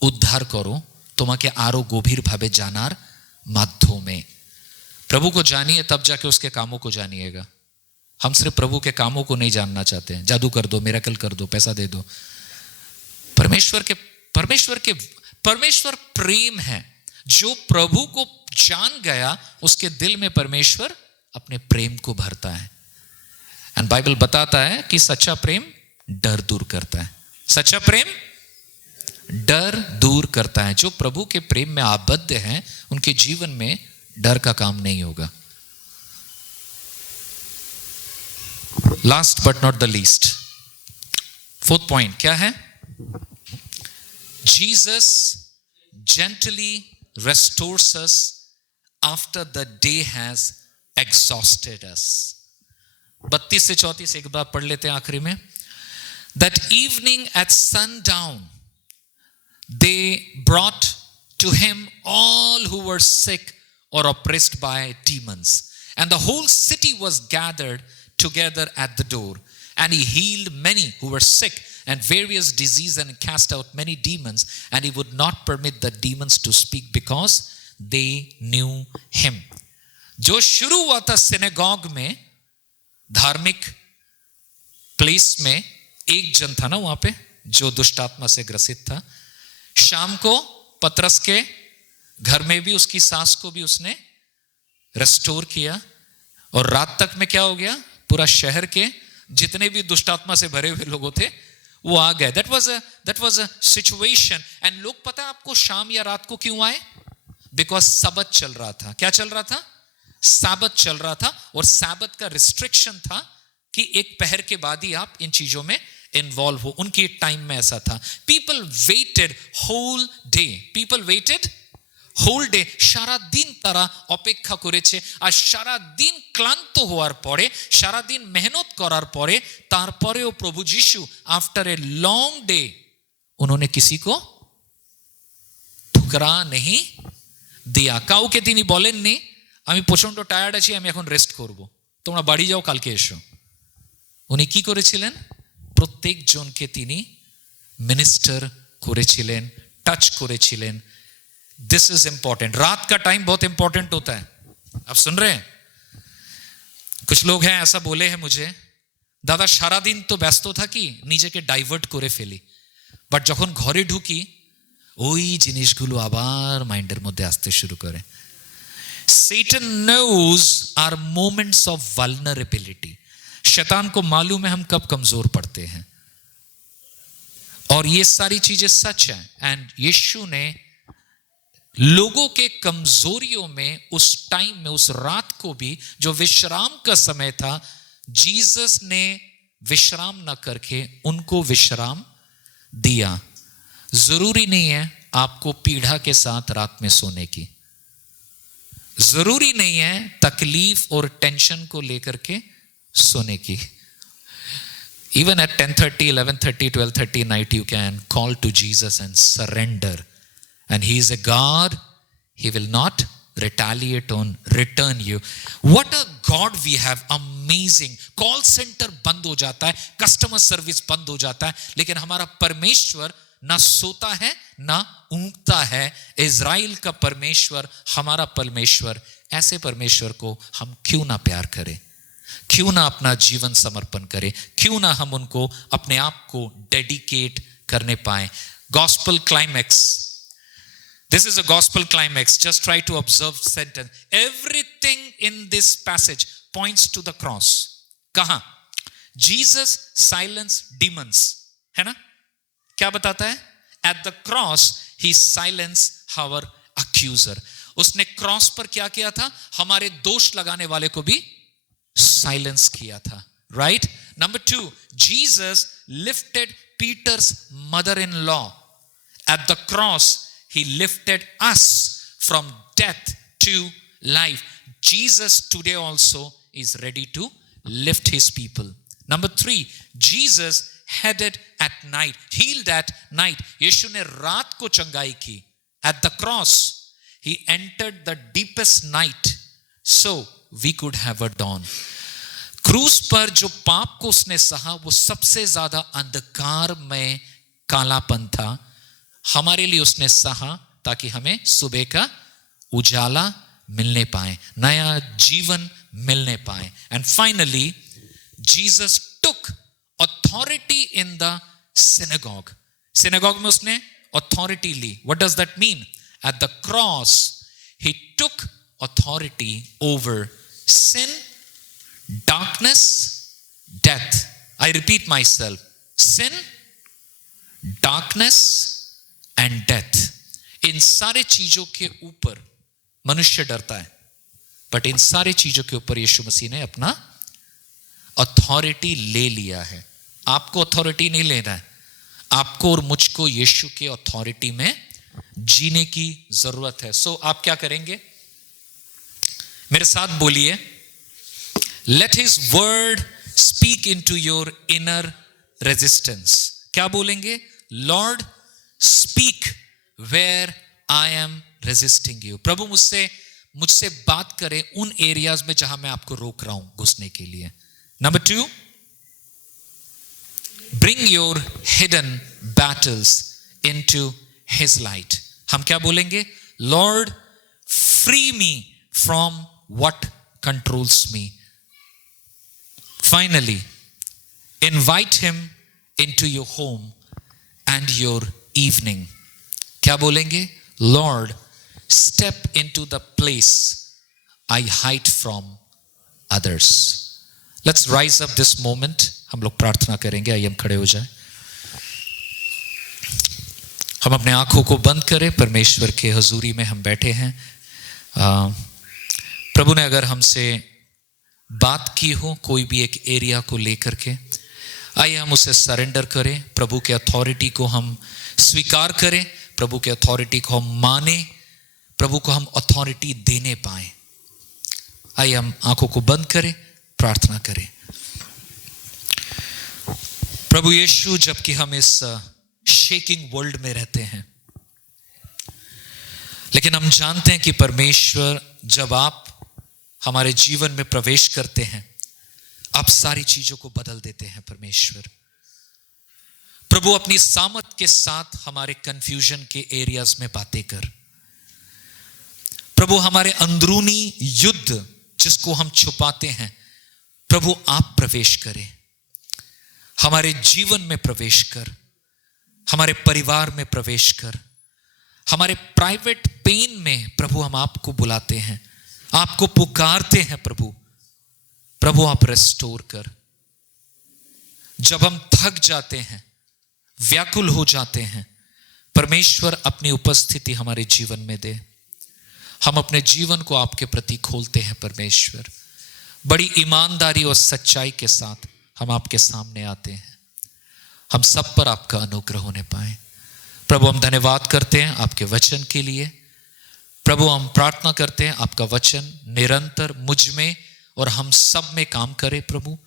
উদ্ধার করো, তোমাকে আরো গভীরভাবে জানার মাধ্যমে। प्रभु को जानिए, तब जाके उसके कामों को जानिएगा। हम सिर्फ प्रभु के कामों को नहीं जानना चाहते हैं, जादू कर दो, मिरेकल कर दो, पैसा दे दो। परमेश्वर प्रेम है। जो प्रभु को जान गया, उसके दिल में परमेश्वर अपने प्रेम को भरता है। एंड बाइबल बताता है कि सच्चा प्रेम डर दूर करता है। सच्चा प्रेम डर दूर करता है। जो प्रभु के प्रेम में आबद्ध हैं, उनके जीवन में डर का काम नहीं होगा। Last but not the least, fourth point क्या है? Jesus gently restores us after the day has exhausted us. 32 से 34 एक बार पढ़ लेते हैं आखिरी में। That evening at sundown they brought to him all who were sick or oppressed by demons, And the whole city was gathered together at the door. And he healed many who were sick and various diseases and cast out many demons. And he would not permit the demons to speak because they knew him. जो शुरू हुआ था सिनेगॉग में, धार्मिक प्लेस में, एक जन था ना वहां पे जो दुष्ट आत्मा से ग्रसित था. शाम को पतरस के घर में भी उसकी सास को भी उसने रेस्टोर किया. और रात तक में क्या हो गया, पूरा शहर के जितने भी दुष्ट आत्मा से भरे हुए लोग थे वो आ गए. That was a situation. And लोग पता है आपको शाम या रात को क्यों आए? बिकॉज सबत चल रहा था. क्या चल रहा था? साबत चल रहा था. और साबत का रिस्ट्रिक्शन था कि एक पहर के बाद ही आप इन चीजों में इन्वॉल्व हो. उनके टाइम में ऐसा था. People waited whole day. People waited whole day, সারা দিন তারা অপেক্ষা করেছে. আর সারা দিন ক্লান্ত হওয়ার পরে, সারা দিন মেহনত করার পরে, তারপরেও প্রভু যিশু আফটার এ লং ডে উन्होंने किसी को ঠুকরা नहीं दिया. কাউকে তিনি বলেননি আমি প্রচন্ড টায়ার্ড আছি, আমি এখন রেস্ট করব, তোমরা বাড়ি যাও, কালকে এসো. উনি কি করেছিলেন? প্রত্যেক জনকে তিনি মিনিস্টার করেছিলেন, টাচ করেছিলেন. This is important. रात का टाइम बहुत इंपॉर्टेंट होता है. आप सुन रहे हैं? कुछ लोग हैं ऐसा बोले हैं मुझे, दादा सारा दिन तो ব্যস্ত থাকি, নিজেকে ডাইভার্ট করে ফেলি, বাট যখন ঘরে ঢুকি ওই জিনিসগুলো আবার মাইন্ডের মধ্যে আসতে শুরু করে. Satan knows our moments of vulnerability. शैतान को मालूम है हम कब कमजोर पड़ते हैं. और ये सारी चीजें सच है. एंड यीशु ने लोगों के कमजोरियों में, उस टाइम में, उस रात को भी जो विश्राम का समय था, जीसस ने विश्राम न करके उनको विश्राम दिया. जरूरी नहीं है आपको पीड़ा के साथ रात में सोने की. जरूरी नहीं है तकलीफ और टेंशन को लेकर के सोने की. Even at 10:30, 11:30, 12:30 night, you can call to Jesus and surrender. And he is a God, he will not retaliate on return you. What a God we have, amazing. Call centre बंद हो जाता है, कस्टमर सर्विस बंद हो जाता है, लेकिन हमारा परमेश्वर ना सोता है ना ऊँगता है. इज़राइल का परमेश्वर हमारा परमेश्वर. ऐसे परमेश्वर को हम क्यों ना प्यार करें, क्यों ना अपना जीवन समर्पण करें, क्यों ना हम उनको अपने आप को डेडिकेट करने पाए. Gospel climax. This is a gospel climax. Just try to observe sentence. Everything in this passage points to the cross. कहाँ? Jesus silenced demons. है ना? क्या बताता है? At the cross, he silenced our accuser. उसने क्रॉस पर क्या किया था? हमारे दोष लगाने वाले को भी साइलेंस किया था. Right? Number 2, Jesus lifted Peter's mother-in-law. At the cross, he lifted us from death to life. Jesus today also is ready to lift his people. Number 3, Jesus headed at night, healed at night. यीशु ने रात को चंगाई की. At the cross, he entered the deepest night so we could have a dawn. क्रूस पर जो पाप को उसने सहा, वो सबसे ज्यादा अंधकार में कालापन था, हमारे लिए उसने सहा ताकि हमें सुबह का उजाला मिलने पाए, नया जीवन मिलने पाए. And finally Jesus took authority in the synagogue. Synagogue में उसने अथॉरिटी ली. What does that mean? At the cross he took authority over sin, darkness, death. I repeat myself. Sin, darkness and death. इन सारे चीजों के ऊपर मनुष्य डरता है, बट इन सारे चीजों के ऊपर यीशु मसीह ने अपना अथॉरिटी ले लिया है. आपको अथॉरिटी नहीं लेना है, आपको और मुझको यीशु के अथॉरिटी में जीने की जरूरत है. सो आप क्या करेंगे? मेरे साथ बोलिए, let his word speak into your inner resistance. क्या बोलेंगे? Lord speak where I am resisting you. प्रभु मुझसे मुझसे बात करें उन एरियाज में जहां मैं आपको रोक रहा हूं घुसने के लिए। Number 2, bring your hidden battles into his light। हम क्या बोलेंगे? Lord, free me from what controls me। Finally, invite him into your home and your evening। क्या बोलेंगे? Lord, step into the place I hide from others। Let's rise up this moment। हम लोग प्रार्थना करेंगे। आइए हम खड़े हो जाएं। हम अपने आंखों को बंद करें। परमेश्वर के हजूरी में हम बैठे हैं। प्रभु ने अगर हमसे बात की हो कोई भी एक एरिया को लेकर के, आइए हम उसे सरेंडर करें। प्रभु के अथॉरिटी को हम स्वीकार करें, प्रभु के अथॉरिटी को हम माने, प्रभु को हम अथॉरिटी देने पाए। आइए हम आंखों को बंद करें, प्रार्थना करें। प्रभु यीशु, जबकि हम इस शेकिंग वर्ल्ड में रहते हैं, लेकिन हम जानते हैं कि परमेश्वर, जब आप हमारे जीवन में प्रवेश करते हैं, आप सारी चीजों को बदल देते हैं। परमेश्वर प्रभु, अपनी सामर्थ के साथ हमारे कंफ्यूजन के एरियाज में बातें कर। प्रभु, हमारे अंदरूनी युद्ध जिसको हम छुपाते हैं, प्रभु आप प्रवेश करें, हमारे जीवन में प्रवेश कर, हमारे परिवार में प्रवेश कर, हमारे प्राइवेट पेन में प्रभु हम आपको बुलाते हैं, आपको पुकारते हैं। प्रभु आप रेस्टोर कर। जब हम थक जाते हैं, व्याकुल हो जाते हैं, परमेश्वर अपनी उपस्थिति हमारे जीवन में दे। हम अपने जीवन को आपके प्रति खोलते हैं। परमेश्वर, बड़ी ईमानदारी और सच्चाई के साथ हम आपके सामने आते हैं। हम सब पर आपका अनुग्रह होने पाए। प्रभु, हम धन्यवाद करते हैं आपके वचन के लिए। प्रभु, हम प्रार्थना करते हैं आपका वचन निरंतर मुझ में और हम सब में काम करे। प्रभु,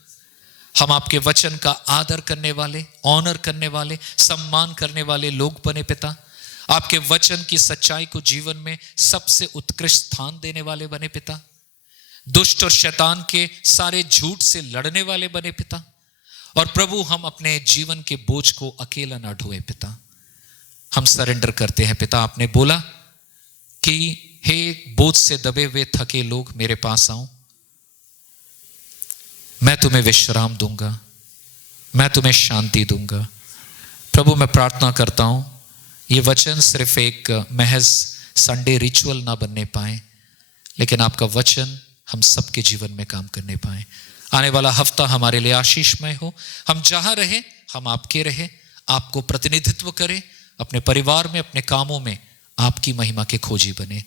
हम आपके वचन का आदर करने वाले, ऑनर करने वाले, सम्मान करने वाले लोग बने। पिता, आपके वचन की सच्चाई को जीवन में सबसे उत्कृष्ट स्थान देने वाले बने। पिता, दुष्ट और शैतान के सारे झूठ से लड़ने वाले बने। पिता, और प्रभु, हम अपने जीवन के बोझ को अकेला ना ढोए। पिता, हम सरेंडर करते हैं। पिता, आपने बोला कि हे बोझ से दबे हुए थके लोग मेरे पास आओ, मैं तुम्हें विश्राम दूंगा, मैं तुम्हें शांति दूंगा। प्रभु, मैं प्रार्थना करता हूं ये वचन सिर्फ एक महज संडे रिचुअल ना बनने पाए, लेकिन आपका वचन हम सबके जीवन में काम करने पाए। आने वाला हफ्ता हमारे लिए आशीषमय हो। हम जहां रहे हम आपके रहे, आपको प्रतिनिधित्व करें, अपने परिवार में, अपने कामों में आपकी महिमा के खोजी बने।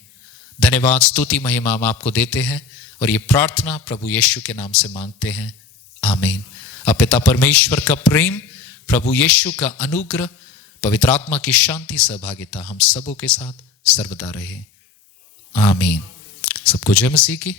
धन्यवाद, स्तुति, महिमा हम आपको देते हैं और ये प्रार्थना प्रभु यीशु के नाम से मांगते हैं। आमीन। अब पिता परमेश्वर का प्रेम, प्रभु यीशु का अनुग्रह, पवित्र आत्मा की शांति, सहभागिता हम सबों के साथ सर्वदा रहे। आमीन। सबको जय मसीह की।